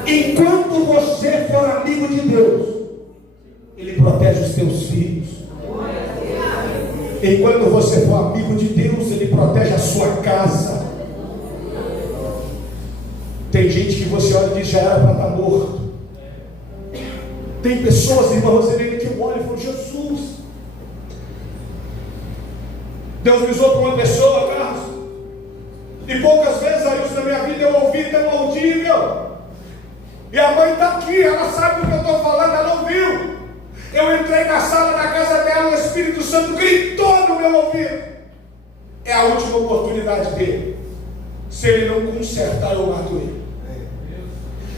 Enquanto você for amigo de Deus, ele protege os teus filhos. Enquanto você for amigo de Deus, ele protege a sua casa. Tem gente que você olha e diz: já era para estar morto. Tem pessoas, irmãos, que eu olho e falo: Jesus, Deus me usou para uma pessoa, Carlos, e poucas vezes isso na minha vida eu ouvi tão audível. E a mãe está aqui, ela sabe do que eu estou falando, ela ouviu. Eu entrei na sala da casa dela, o Espírito Santo gritou no meu ouvido. É a última oportunidade dele. Se ele não consertar, eu mato ele.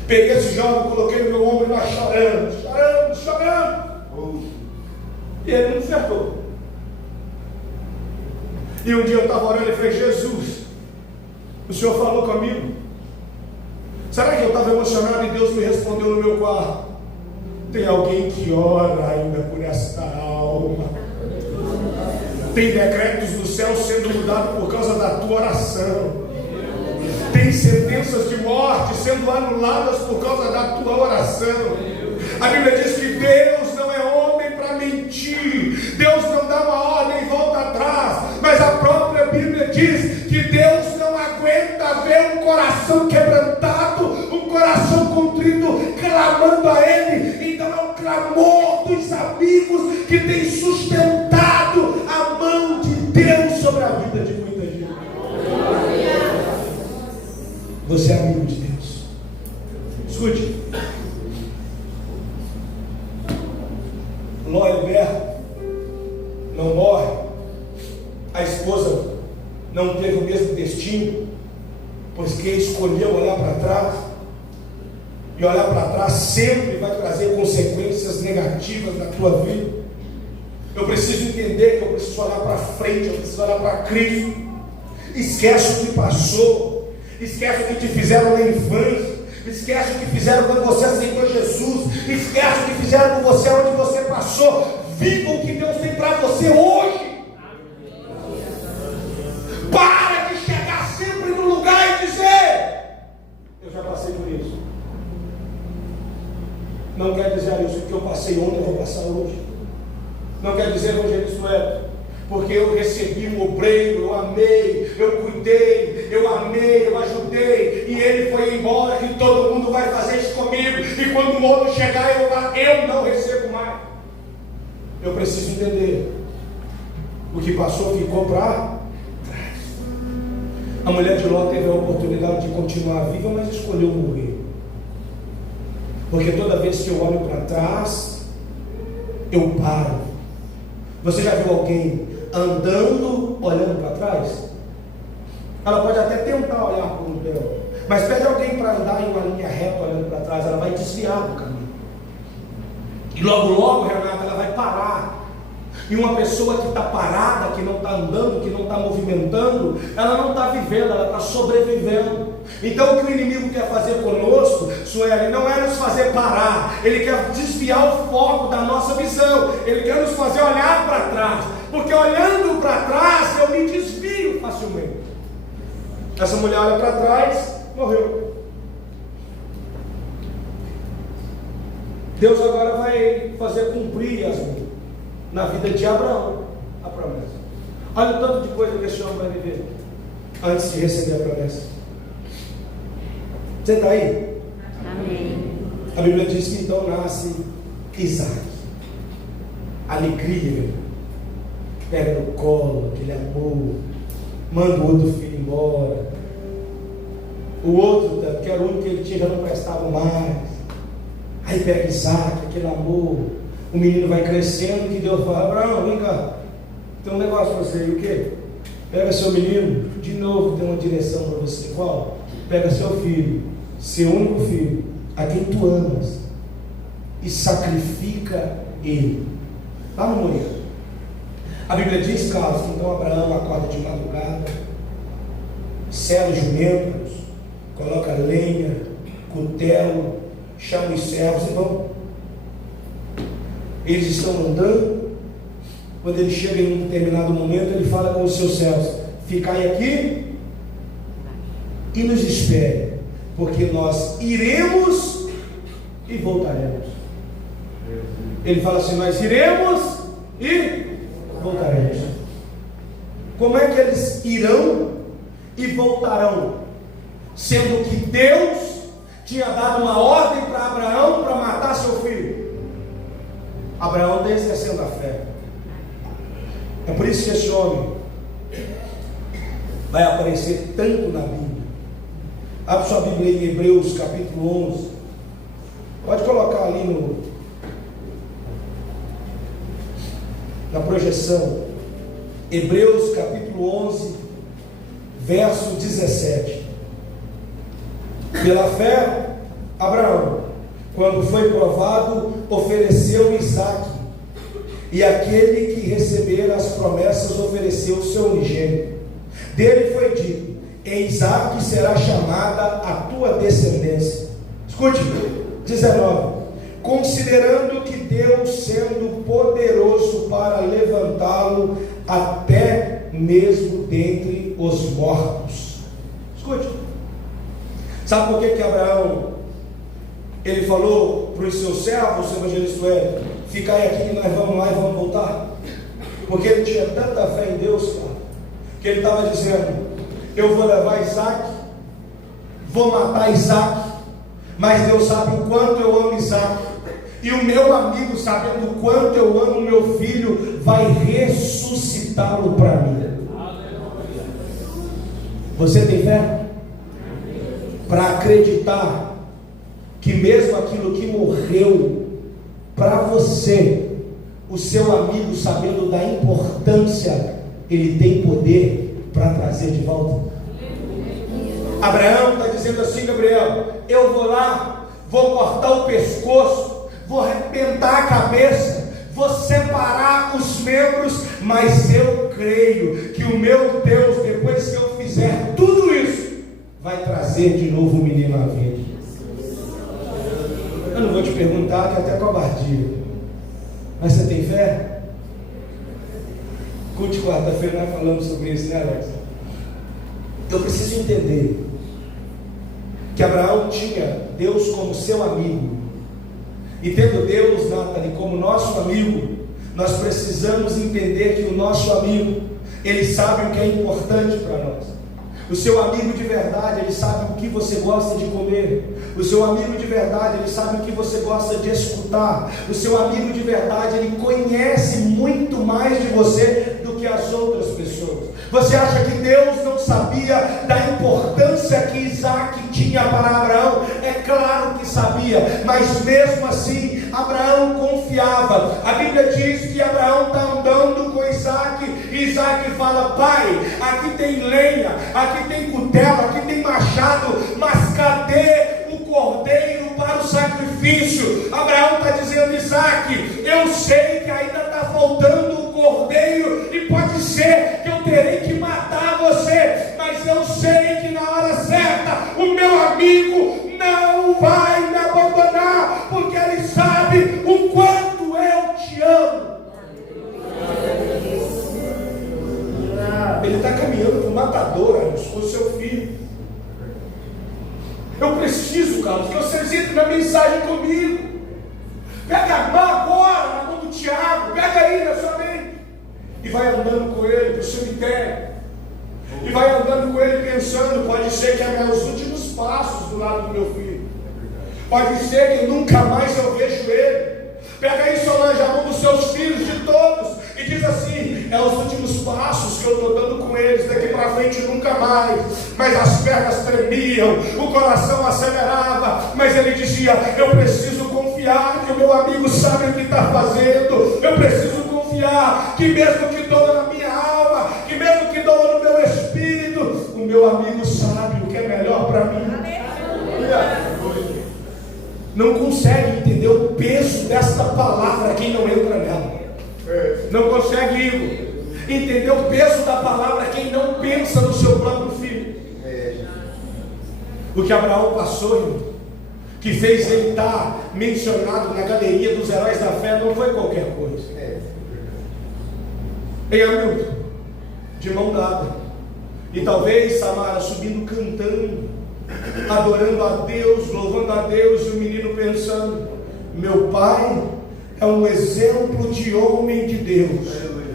Peguei esse jovem, coloquei no meu ombro e lá chorando. E ele não consertou. E um dia eu estava orando e falei: Jesus, o Senhor falou comigo. Será que eu estava emocionado e Deus me respondeu no meu quarto? Tem alguém que ora ainda por esta alma. Tem decretos do céu sendo mudados por causa da tua oração. Tem sentenças de morte sendo anuladas por causa da tua oração. A Bíblia diz que Deus não é homem para mentir. Deus não dá uma ordem e volta atrás. Mas a própria Bíblia diz que Deus não aguenta ver um coração quebrantado, um coração contrito, clamando a Ele. Então é o clamor dos amigos que tem sustentado a mão de Deus sobre a vida de muita gente. Você é amigo de Deus. Escute. Ló é liberto, não morre. A esposa não teve o mesmo destino, pois quem escolheu olhar para trás, e olhar para trás sempre vai trazer consequências negativas na tua vida. Eu preciso entender que eu preciso olhar para frente, eu preciso olhar para Cristo. Esquece o que passou, esquece o que te fizeram na infância, esquece o que fizeram quando você aceitou Jesus, esquece o que fizeram com você onde você passou. Viva o que Deus tem para você hoje. Para de chegar sempre no lugar e dizer: eu já passei por isso. Não quer dizer isso, que eu passei ontem, eu vou passar hoje. Não quer dizer, evangelista Hélio, porque eu recebi um obreiro, eu amei, eu cuidei, eu amei, eu ajudei, e ele foi embora, que todo mundo vai fazer isso comigo, e quando o outro chegar, eu não recebo mais. Eu preciso entender: o que passou ficou para trás. A mulher de Ló teve a oportunidade de continuar viva, mas escolheu morrer. Porque toda vez que eu olho para trás, eu paro. Você já viu alguém andando, olhando para trás? Ela pode até tentar olhar para o pé, mas pede alguém para andar em uma linha reta, olhando para trás, ela vai desviar do caminho. E logo, Renata, ela vai parar. E uma pessoa que está parada, que não está andando, que não está movimentando, ela não está vivendo, ela está sobrevivendo. Então o que o inimigo quer fazer conosco, Sueli, não é nos fazer parar. Ele quer desviar o foco da nossa visão. Ele quer nos fazer olhar para trás. Porque olhando para trás, eu me desvio facilmente. Essa mulher olha para trás, morreu. Deus agora vai fazer cumprir na vida de Abraão a promessa. Olha o tanto de coisa que esse homem vai viver antes de receber a promessa. Você está aí? Amém. A Bíblia diz que então nasce Isaac. Alegria. Pega no colo, aquele amor. Manda o outro filho embora. O outro, que era o único que ele tinha, já não prestava mais. Aí pega Isaac, aquele amor. O menino vai crescendo, que Deus fala: Abraão, vem cá, tem um negócio para você. E o quê? Pega seu menino, de novo tem uma direção para você. Qual? Pega seu filho, seu único filho, a quem tu amas, e sacrifica ele. Lá no Moreira. A Bíblia diz, Carlos, que então Abraão acorda de madrugada, sela os jumentos, coloca lenha, cutelo, chama os servos e vão. Eles estão andando. Quando ele chega em um determinado momento, ele fala com os seus servos: ficai aqui e nos espere, porque nós iremos e voltaremos. Ele fala assim: nós iremos e voltaremos. Como é que eles irão e voltarão? Sendo que Deus tinha dado uma ordem para Abraão para matar seu filho. Abraão está esquecendo a fé. É por isso que esse homem vai aparecer tanto na Bíblia. Abre sua Bíblia em Hebreus capítulo 11. Pode colocar ali na projeção. Hebreus capítulo 11, verso 17. Pela fé, Abraão, quando foi provado, ofereceu Isaque, e aquele que recebera as promessas ofereceu o seu unigênito. Dele foi dito: em Isaque será chamada a tua descendência. Escute, 19. Considerando que Deus, sendo poderoso para levantá-lo até mesmo dentre os mortos. Escute. Sabe por que Abraão, ele falou para os seus servos, o evangelista Hélio: ficai aqui que nós vamos lá e vamos voltar? Porque ele tinha tanta fé em Deus, cara, que ele estava dizendo: eu vou levar Isaac, vou matar Isaac, mas Deus sabe o quanto eu amo Isaac, e o meu amigo, sabendo o quanto eu amo meu filho, vai ressuscitá-lo para mim. Você tem fé? Para acreditar que mesmo aquilo que morreu para você, o seu amigo, sabendo da importância, ele tem poder para trazer de volta. Abraão está dizendo assim: Gabriel, eu vou lá, vou cortar o pescoço, vou arrebentar a cabeça, vou separar os membros, mas eu creio que o meu Deus, depois que eu fizer tudo isso, vai trazer de novo o menino à vida. Eu não vou te perguntar, que é até covardia, mas você tem fé? Culto quarta-feira nós falamos sobre isso, né, Alex? Eu preciso entender que Abraão tinha Deus como seu amigo, e tendo Deus, Nathalie, como nosso amigo, nós precisamos entender que o nosso amigo, ele sabe o que é importante para nós. O seu amigo de verdade, ele sabe o que você gosta de comer. O seu amigo de verdade, ele sabe o que você gosta de escutar. O seu amigo de verdade, ele conhece muito mais de você do que as outras pessoas. Você acha que Deus não sabia da importância que Isaac tinha para Abraão? É claro que sabia, mas mesmo assim Abraão confiava. A Bíblia diz que Abraão está andando com Isaac, e Isaac fala: pai, aqui tem lenha, aqui tem cutelo, aqui tem machado, mas cadê o cordeiro para o sacrifício? Abraão está dizendo: Isaac, eu sei que ainda está faltando o cordeiro, e pode ser que eu terei que matar você, mas eu sei que na hora certa o meu amigo não vai me abandonar, porque Ele sabe o quanto eu te amo. Ele está caminhando para o matador, Carlos, com o seu filho. Eu preciso, Carlos, que vocês entrem na mensagem comigo. Pega a mão agora, na mão do Tiago, pega aí na sua mente, e vai andando com ele para o cemitério, e vai andando com ele pensando, pode ser que é meus últimos passos do lado do meu filho, pode ser que nunca mais eu vejo ele. Pega aí, Solange, a mão dos seus filhos, de todos, e diz assim: é os últimos passos que eu estou dando com eles, daqui para frente nunca mais. Mas as pernas tremiam, o coração acelerava, mas ele dizia: eu preciso confiar que o meu amigo sabe o que está fazendo, eu preciso confiar que mesmo que doa na minha alma, que mesmo que doa no meu espírito, o meu amigo sabe o que é melhor para mim. Não consegue entender o peso desta palavra quem não entra nela. Não consegue, Igor, entender o peso da palavra quem não pensa no seu próprio filho. O que Abraão passou, irmão, que fez ele estar mencionado na galeria dos heróis da fé, não foi qualquer coisa. Em Hamilton, de mão dada, e talvez Samara subindo cantando, adorando a Deus, louvando a Deus, e o menino pensando: meu pai é um exemplo de homem de Deus.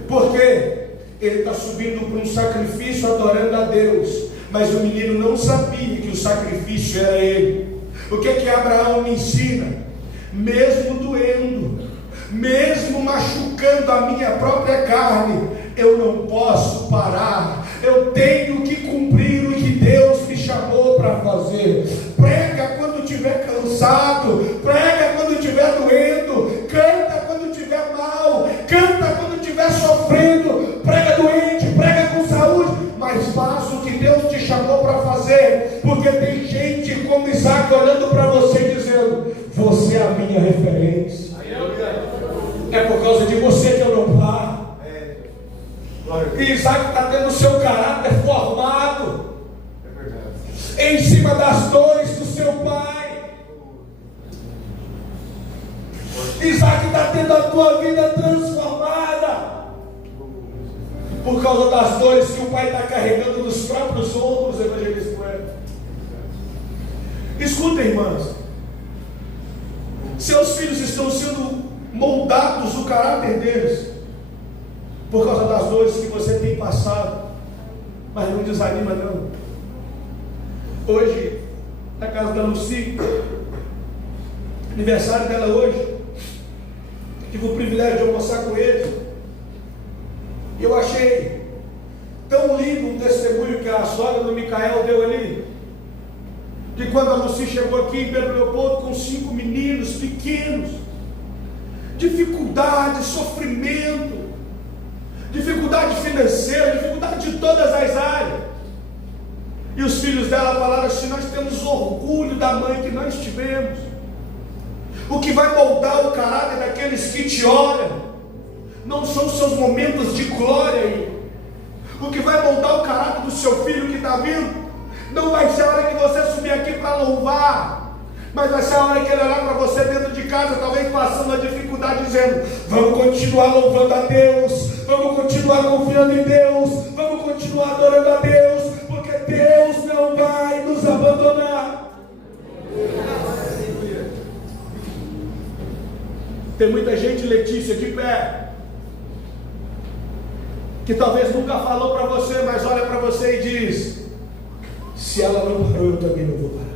Por quê? Ele está subindo para um sacrifício adorando a Deus, mas o menino não sabia que o sacrifício era ele. O que é que Abraão me ensina? Mesmo doendo, mesmo machucando a minha própria carne, eu não posso parar, eu tenho que cumprir o que Deus me chamou para fazer. Prega quando estiver cansado, prega quando estiver doendo, canta quando estiver mal, canta quando estiver sofrendo, prega doente, prega com saúde, mas faça o que Deus te chamou para fazer, porque tem gente como Isaac olhando para você dizendo: você é a minha referência, é por causa de você que eu não paro. E Isaac está tendo o seu caráter formado em cima das dores do seu pai. Isaac está tendo a tua vida transformada por causa das dores que o pai está carregando nos próprios ombros, evangelista Coelho. Escuta, irmãs, seus filhos estão sendo moldados o caráter deles por causa das dores que você tem passado, mas não desanima não. Hoje, na casa da Lucy, aniversário dela hoje, tive o privilégio de almoçar com eles, e eu achei tão lindo um testemunho que a sogra do Micael deu ali, que quando a Lucy chegou aqui em Pedro Leopoldo com 5 meninos pequenos, dificuldade, sofrimento, dificuldade financeira, dificuldade de todas as áreas, e os filhos dela falaram assim: nós temos orgulho da mãe que nós tivemos. O que vai moldar o caráter daqueles que te olham não são os seus momentos de glória. O que vai moldar o caráter do seu filho que está vindo não vai ser a hora que você subir aqui para louvar, mas vai ser a hora que ele olhar para você dentro de casa, talvez passando a dificuldade, dizendo: vamos continuar louvando a Deus, vamos continuar confiando em Deus, vamos continuar adorando a Deus, porque Deus não vai nos abandonar. Tem muita gente, Letícia, de pé, que talvez nunca falou para você, mas olha para você e diz: se ela não parou, eu também não vou parar.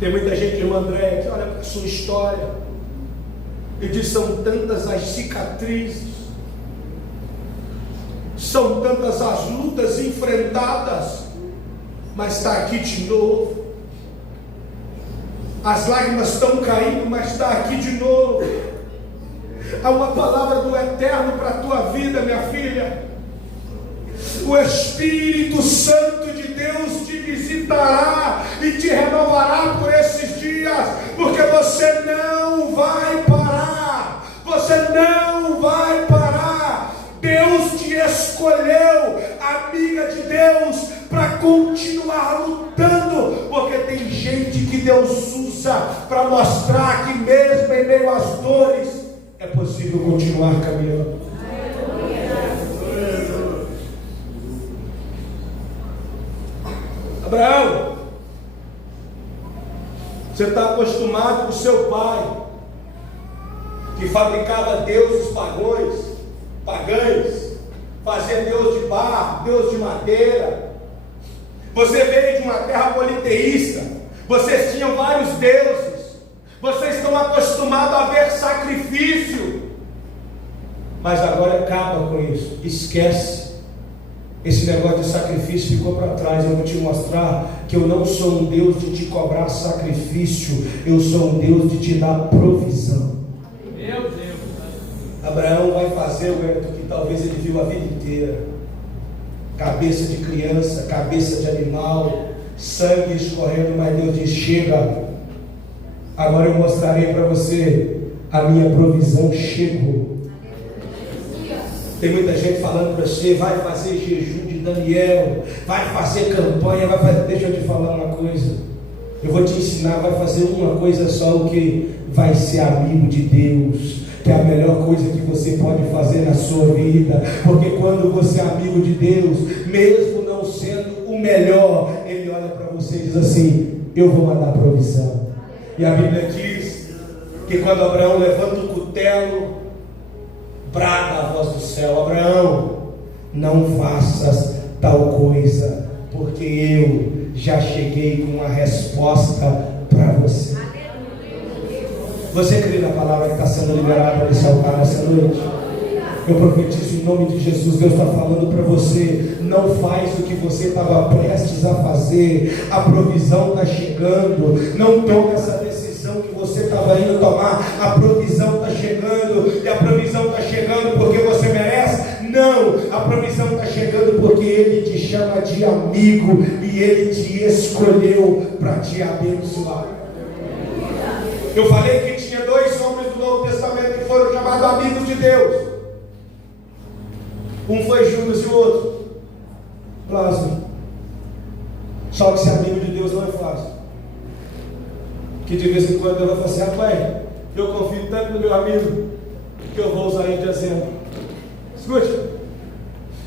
Tem muita gente, irmã André, que olha para a sua história e diz: são tantas as cicatrizes, são tantas as lutas enfrentadas, mas está aqui de novo. As lágrimas estão caindo, mas está aqui de novo. Há uma palavra do Eterno para a tua vida, minha filha. O Espírito Santo de Deus te visitará e te renovará por esses dias, porque você não vai parar. Você não vai parar. Deus te escolheu, amiga de Deus, para continuar lutando, porque tem gente que Deus usa para mostrar que mesmo em meio às dores é possível continuar caminhando. Abraão, você está acostumado com seu pai, que fabricava deuses pagãos, fazia Deus de barro, Deus de madeira. Você veio de uma terra politeísta, vocês tinham vários deuses, vocês estão acostumados a ver sacrifício, mas agora acaba com isso, esquece. Esse negócio de sacrifício ficou para trás. Eu vou te mostrar que eu não sou um Deus de te cobrar sacrifício, eu sou um Deus de te dar provisão. Meu Deus. Abraão vai fazer o que talvez ele viu a vida inteira: cabeça de criança, cabeça de animal, sangue escorrendo, mas Deus diz: chega, agora eu mostrarei para você, a minha provisão chegou. Tem muita gente falando para você: vai fazer jejum de Daniel, vai fazer campanha, vai fazer... Deixa eu te falar uma coisa, eu vou te ensinar. Vai fazer uma coisa só, o que? Vai ser amigo de Deus, que é a melhor coisa que você pode fazer na sua vida, porque quando você é amigo de Deus, mesmo não sendo o melhor, Ele olha para você e diz assim: eu vou mandar provisão. E a Bíblia diz que quando Abraão levanta o cutelo, brada a voz do céu: Abraão, não faças tal coisa, porque eu já cheguei com uma resposta para você. Você crê na palavra que está sendo liberada nesse altar nessa noite? Eu profetizo em nome de Jesus. Deus está falando para você: não faz o que você estava prestes a fazer, a provisão está chegando. Não tome essa decisão que você estava indo tomar, a provisão está chegando. E a provisão está chegando porque você merece? Não, a provisão está chegando porque Ele te chama de amigo e Ele te escolheu para te abençoar. Eu falei que tinha dois homens do Novo Testamento que foram chamados amigos de Deus. Um foi Judas e o outro Lázaro. Só que ser amigo de Deus não é fácil. Que de vez em quando Deus vai falar assim: rapaz, eu confio tanto no meu amigo que eu vou usar ele de exemplo. Escute,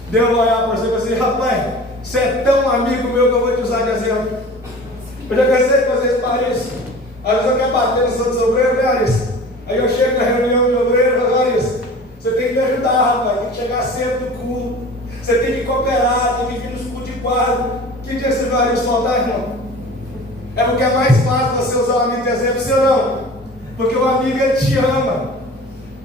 Deus vai olhar para você e vai dizer: rapaz, você é tão amigo meu que eu vou te usar de exemplo. Eu já cansei de fazer isso para isso. Às vezes eu quero bater no Santos Obreiro, né, Larissa? Aí eu chego na reunião de obreiro e falo: Larissa, você tem que me ajudar, rapaz, tem que chegar cedo no culto, você tem que cooperar, tem que vir nos cultos de quadro. Que dia você vai faltar, irmão? É porque é mais fácil você usar o amigo de exemplo, sim ou não? Porque o amigo, ele te ama,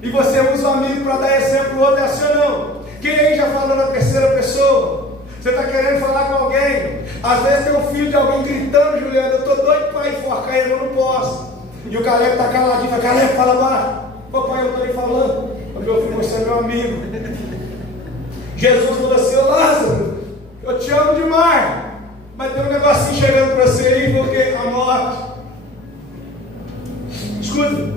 e você usa o amigo para dar exemplo para o outro, é assim ou não? Quem aí já falou na terceira pessoa? Você está querendo falar com alguém, às vezes tem um filho de alguém gritando: Juliano, eu estou doido para enforcar ele, eu não posso. E o Caleb está caladinho, fala: Caleb, fala lá. Papai, eu estou aí falando. Meu filho, você é meu amigo. Jesus falou assim: ô Lázaro, eu te amo demais, mas tem um negocinho chegando para você aí, porque a morte. Escuta,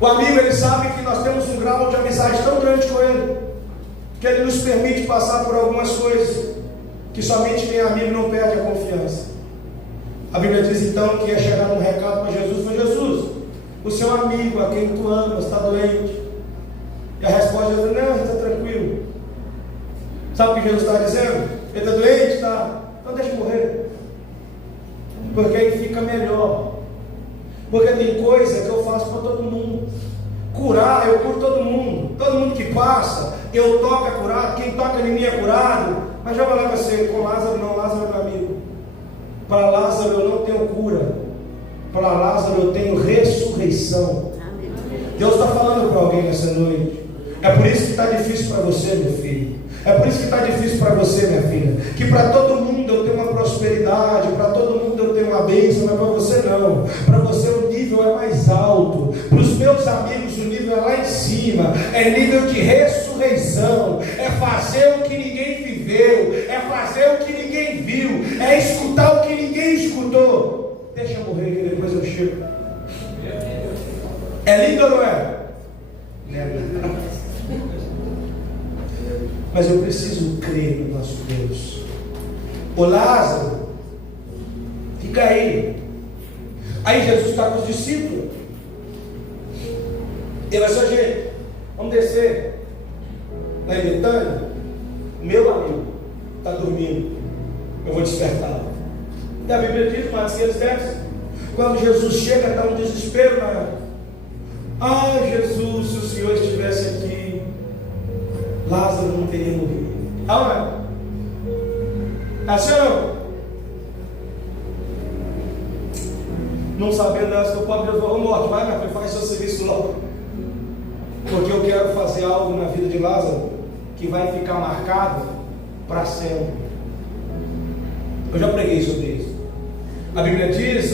o amigo, ele sabe que nós temos um grau de amizade tão grande com ele, que ele nos permite passar por algumas coisas que somente quem é amigo não perde a confiança. A Bíblia diz então que ia chegar um recado para Jesus: foi Jesus, o seu amigo, a quem tu amas, está doente. E a resposta é: não, está tranquilo. Sabe o que Jesus está dizendo? Ele está doente? Está. Então deixa eu morrer, porque aí fica melhor. Porque tem coisa que eu faço para todo mundo. Curar, eu curo todo mundo que passa, eu toco é curado, quem toca em mim é curado. Mas já vou lá para você: com Lázaro não, Lázaro é meu amigo. Para Lázaro eu não tenho cura, para Lázaro eu tenho ressurreição. Deus está falando para alguém nessa noite. É por isso que está difícil para você, meu filho. É por isso que está difícil para você, minha filha. Que para todo mundo eu tenho uma prosperidade, para todo mundo eu tenho uma bênção, mas para você não. Para você o nível é mais alto. Para os meus amigos o nível é lá em cima. É nível de ressurreição. É fazer o que ninguém viveu. É fazer o que ninguém viu. É escutar o que ninguém escutou. Deixa eu morrer aqui, depois eu chego. É lindo ou não é? Mas eu preciso crer no nosso Deus. O Lázaro cair. Aí Jesus está com os discípulos. Ele vai só, gente, vamos descer lá em Betânia. Meu amigo está dormindo, eu vou despertá-lo. E a Bíblia diz, mas que eles descem. Quando Jesus chega, está um desespero na ela. Ah, Jesus, se o Senhor estivesse aqui, Lázaro não teria morrido. Ah, não é? Assim não sabendo essa, o pobre Deus falou, morte, vai, meu filho, faz seu serviço logo. Porque eu quero fazer algo na vida de Lázaro que vai ficar marcado para sempre. Eu já preguei sobre isso. A Bíblia diz,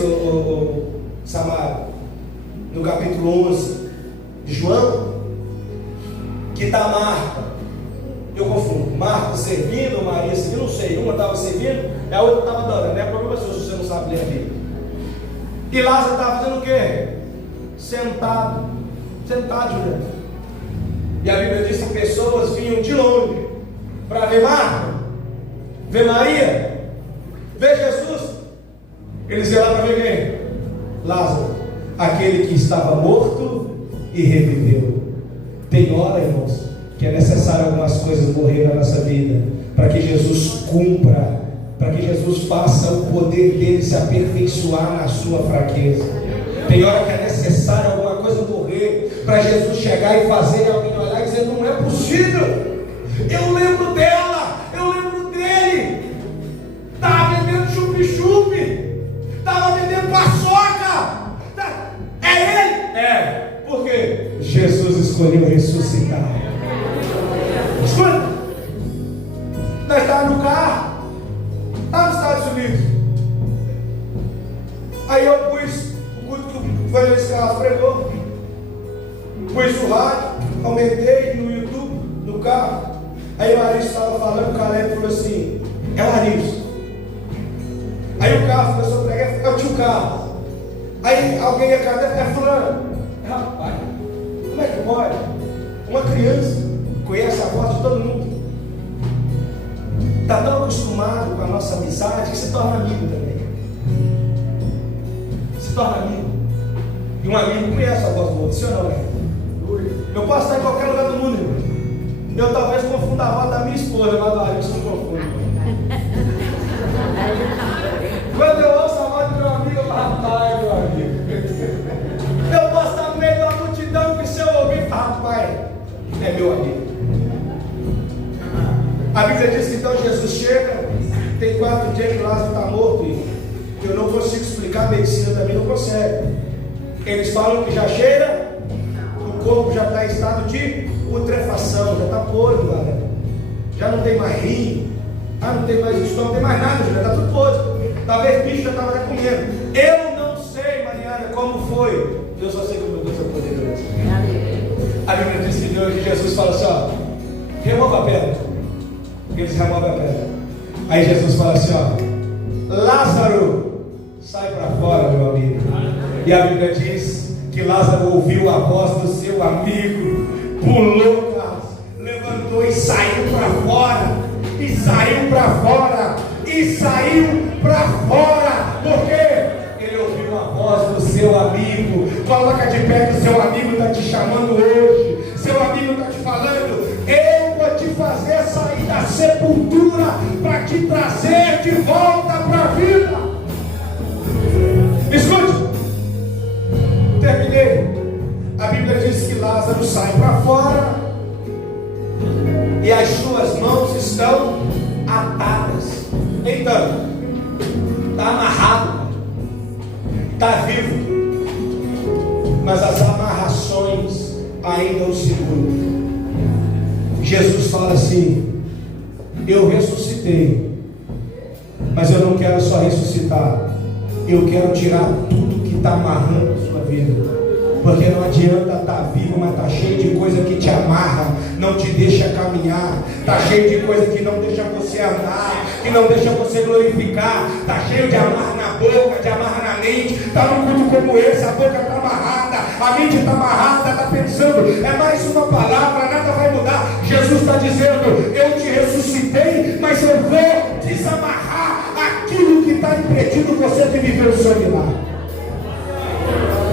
Samara, no capítulo 11 de João, que está Marta, eu confundo, Marta servindo, Maria servindo, não sei, uma estava servindo, a outra estava adorando, não é problema seu se você não sabe ler a Bíblia. E Lázaro estava fazendo o quê? Sentado, gente. E a Bíblia diz que pessoas vinham de longe para ver Marta, ver Maria, ver Jesus. Eles iam lá para ver quem? Lázaro, aquele que estava morto e reviveu. Tem hora, irmãos, que é necessário algumas coisas morrer na nossa vida, para que Jesus cumpra, para que Jesus faça o poder dele se aperfeiçoar na sua fraqueza. Tem hora que é necessário alguma coisa morrer, para Jesus chegar e fazer alguém olhar e dizer, não é possível. Eu lembro dela, eu lembro dele, estava vendendo chup-chup, estava vendendo paçoca. É ele? É. Por quê? Jesus escolheu ressuscitar. Escuta. Nós estávamos no carro, lá nos Estados Unidos. Aí eu pus o culto que o evangelista Carlos pregou, pus o rádio, aumentei no YouTube, no carro. Aí o Arilson estava falando, o Caleb falou assim, é o Arilson. Aí o Carlos começou a pregar, é o tio Carlos. Aí alguém ia cair, é fulano. Rapaz, como é que pode? Uma criança conhece a voz de todo mundo. Está tão acostumado com a nossa amizade que se torna amigo também. Se torna amigo. E um amigo conhece a voz do outro, sim ou não é? Eu posso estar em qualquer lugar do mundo, irmão. Eu talvez confunda a voz da minha esposa, mas do Arilson não confundo. Quando eu ouço a voz do meu amigo, eu falo, rapaz, meu amigo. Eu posso estar no meio de uma multidão que se eu ouvir, rapaz, é meu amigo. A Bíblia diz que então Jesus chega, tem 4 dias que Lázaro está morto, e eu não consigo explicar, a medicina também não consegue. Eles falam que já cheira, o corpo já está em estado de putrefação, já está podre, galera. Já não tem mais rim, não tem mais estômago, não tem mais nada, já está tudo podre. Talvez o bicho já estava comendo. Eu não sei, Mariana, como foi. Eu só sei que o meu Deus é poderoso. A Bíblia diz que Deus, Jesus fala assim, ó, remova a pedra. Eles removem a pedra. Aí Jesus fala assim, ó, Lázaro, sai para fora, meu amigo. E a Bíblia diz que Lázaro ouviu a voz do seu amigo, pulou, levantou e saiu para fora. E saiu para fora. E saiu para fora. Por quê? Ele ouviu a voz do seu amigo. Coloca de pé que o seu amigo está te chamando hoje. Seu amigo está te falando, eu vou te fazer sair da sepultura para te trazer de volta para a vida. Escute, terminei. A Bíblia diz que Lázaro sai para fora e as suas mãos estão atadas. Então, está amarrado, está vivo, mas as amarrações ainda o seguram. Jesus fala assim, eu ressuscitei, mas eu não quero só ressuscitar, eu quero tirar tudo que está amarrando a sua vida. Porque não adianta estar vivo, mas está cheio de coisa que te amarra, não te deixa caminhar, está cheio de coisa que não deixa você andar, que não deixa você glorificar, está cheio de amarra na boca, de amarra na mente. Está num culto como esse, a boca está amarrada, a mente está amarrada, está pensando, é mais uma palavra, nada vai mudar. Jesus está dizendo, eu te ressuscitei, mas eu vou desamarrar aquilo que está está impedindo você de viver o seu milagre.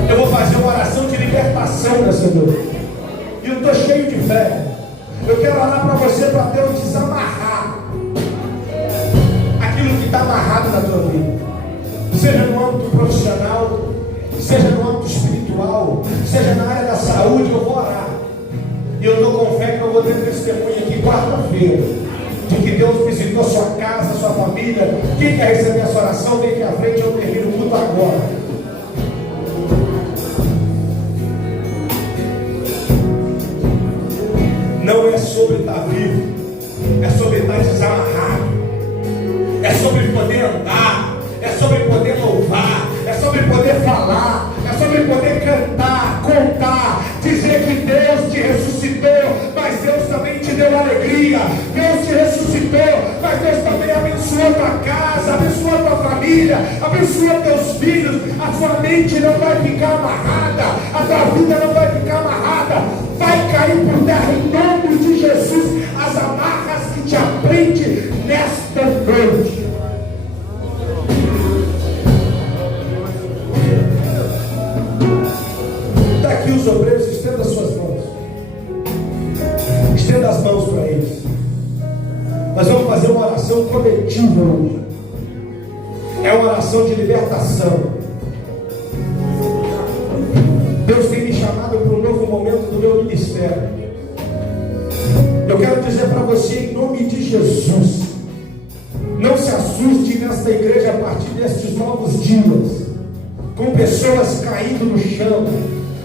Eu vou fazer uma oração de libertação nessa noite. E eu estou cheio de fé. Eu quero orar para você, para Deus desamarrar aquilo que está amarrado na tua vida. Seja no âmbito profissional, seja no âmbito espiritual, seja na área da saúde, eu vou orar. E eu estou com fé que eu vou ter testemunho aqui quarta-feira, de que Deus visitou sua casa, sua família. Quem quer receber essa oração, vem aqui à frente, eu termino tudo agora. Não é sobre estar vivo, é sobre estar desamarrado, é sobre poder andar, é sobre poder louvar, é sobre poder falar, é sobre poder cantar, contar, dizer que Deus te ressuscitou, mas Deus também te deu alegria. Deus te ressuscitou, mas Deus também abençoou tua casa, abençoou tua família, abençoou teus filhos. A sua mente não vai ficar amarrada, a tua vida não vai ficar amarrada, vai cair por terra em nome de Jesus as amarras que te aprende nesta noite. Daqui os obreiros, estenda as suas mãos, estenda as mãos para eles. Nós vamos fazer uma oração coletiva hoje. É uma oração de libertação. Deus tem me chamado para um novo momento do meu ministério. Eu quero dizer para você, em nome de Jesus, não se assuste nesta igreja a partir destes novos dias, com pessoas caindo no chão,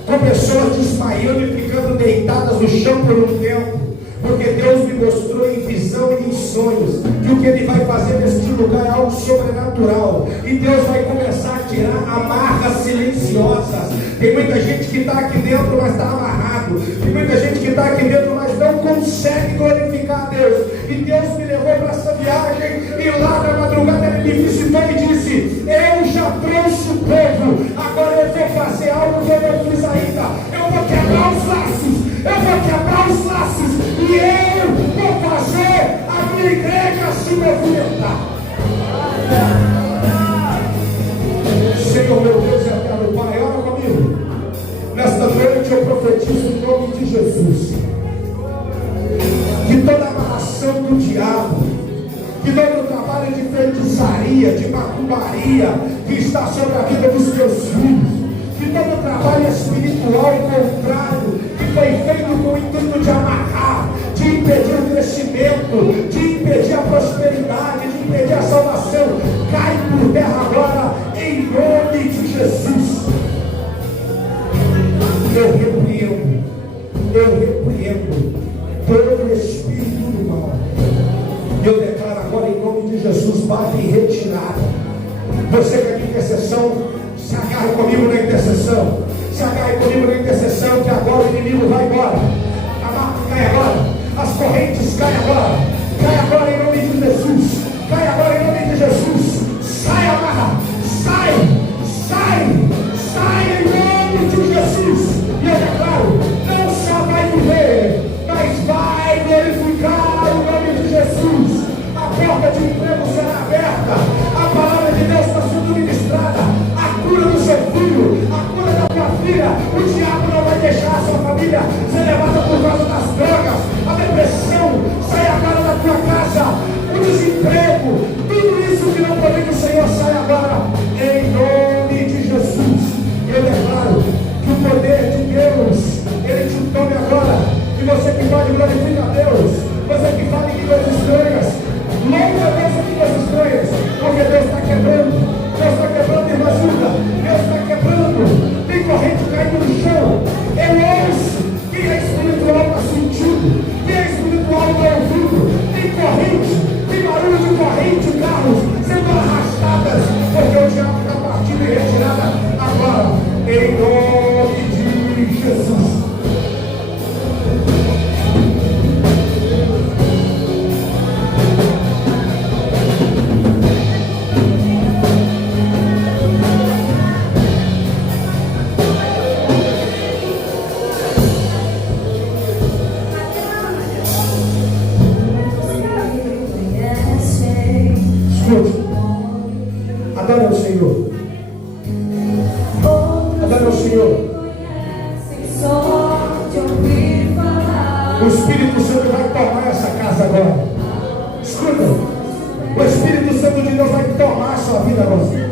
com pessoas desmaiando e ficando deitadas no chão por um tempo, porque Deus me mostrou em visão e em sonhos que o que Ele vai fazer neste lugar é algo sobrenatural, e Deus vai começar a tirar amarras silenciosas. Tem muita gente que está aqui dentro, mas está amarrado. Tem muita gente que está aqui dentro, mas não consegue glorificar a Deus. E Deus me levou para essa viagem, e lá na madrugada Ele me visitou e disse: eu já trouxe o povo, agora eu vou fazer algo que eu não fiz ainda. Eu vou quebrar os laços, eu vou quebrar os laços, e eu vou fazer a minha igreja se movimentar. Senhor meu Deus e eterno Pai, ora comigo. Nesta noite eu profetizo em nome de Jesus que toda amarração do diabo, que todo trabalho de feitiçaria, de macumbaria que está sobre a vida dos teus filhos, que todo trabalho espiritual contrário que foi feito com o intuito de amarrar, de impedir o crescimento, de impedir a prosperidade, de impedir a salvação, cai por terra agora em nome de Jesus. Eu repreendo todo espírito do mal. Eu declaro agora em nome de Jesus, bate em retirada. Você que é de intercessão, se agarre comigo na intercessão. Se agarre comigo na intercessão, que agora o inimigo vai embora. A marca cai agora, as correntes caem agora. Cai agora em nome de Jesus. Cai agora em nome de Jesus. Sai a marra, sai em nome de Jesus. E eu declaro, não só vai viver, mas vai glorificar o nome de Jesus. A porta de emprego será aberta, a palavra de Deus está sendo ministrada, a cura do seu filho, a cura da tua filha. O diabo não vai deixar a sua família ser levada por causa das drogas, a depressão. Sai agora da Senhor. O Espírito Santo vai tomar essa casa agora. Escuta, o Espírito Santo de Deus vai tomar a sua vida agora.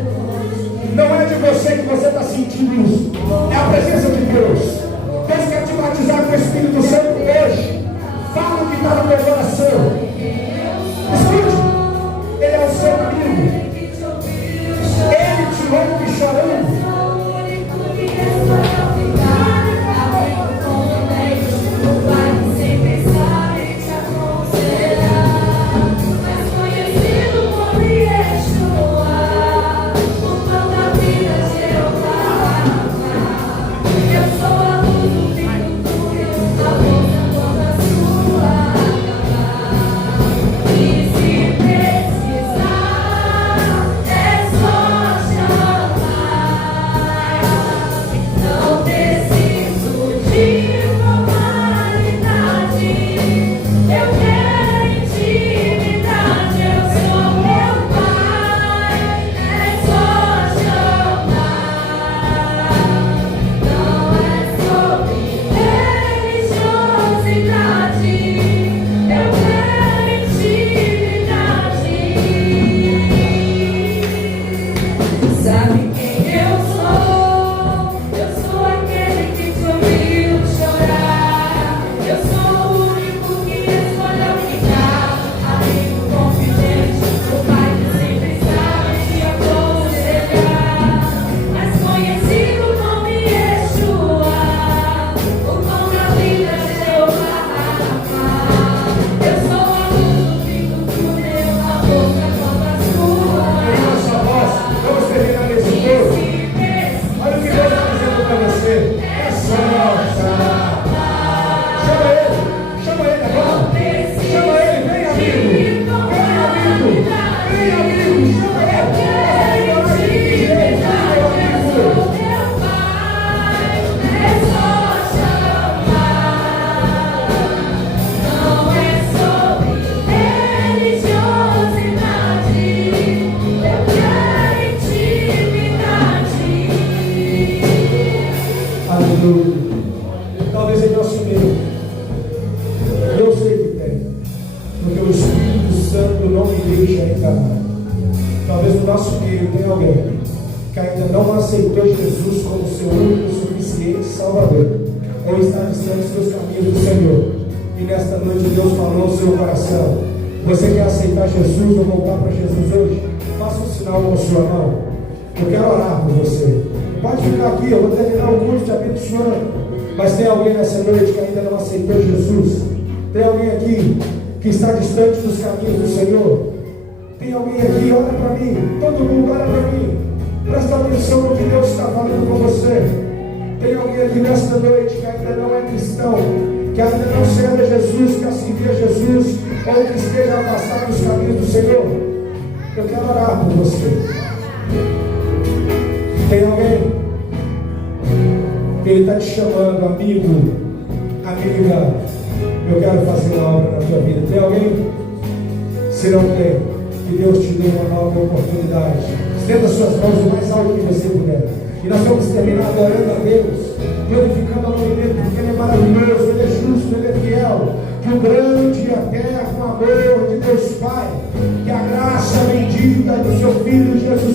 Não é de você que você está sentindo isso, é a presença de Deus. Deus quer te batizar com o Espírito Santo hoje. Fala o que está no teu coração. Escute, Ele é o seu amigo. Ele te ouve chorando. Talvez em nosso meio, eu sei que tem, porque o Espírito Santo não me deixa enganar. Talvez no nosso meio tenha alguém que ainda não aceitou Jesus como seu único, suficiente Salvador, ou está distante dos caminhos do Senhor. E nesta noite Deus falou no seu coração: você quer aceitar Jesus ou voltar para Jesus hoje? Faça um sinal com a sua mão. Eu quero orar por você. Pode ficar aqui, eu vou terminar o culto te abençoando. Mas tem alguém nessa noite que ainda não aceitou Jesus? Tem alguém aqui que está distante dos caminhos do Senhor? Tem alguém aqui? Olha para mim. Todo mundo olha para mim. Presta atenção no que Deus está falando com você. Tem alguém aqui nesta noite que ainda não é cristão, que ainda não serve a Jesus, que assistia a Jesus, ou que esteja afastado dos caminhos do Senhor? Eu quero orar por você. Tem alguém? Ele está te chamando, amigo, amiga. Eu quero fazer uma obra na tua vida. Tem alguém? Se não tem, que Deus te dê uma nova oportunidade. Estenda suas mãos o mais alto que você puder. E nós vamos terminar adorando a Deus, glorificando a nome dele, porque Ele é maravilhoso, Ele é justo, Ele é fiel. Que o grande e eterno amor de Deus Pai, que a graça bendita do seu Filho Jesus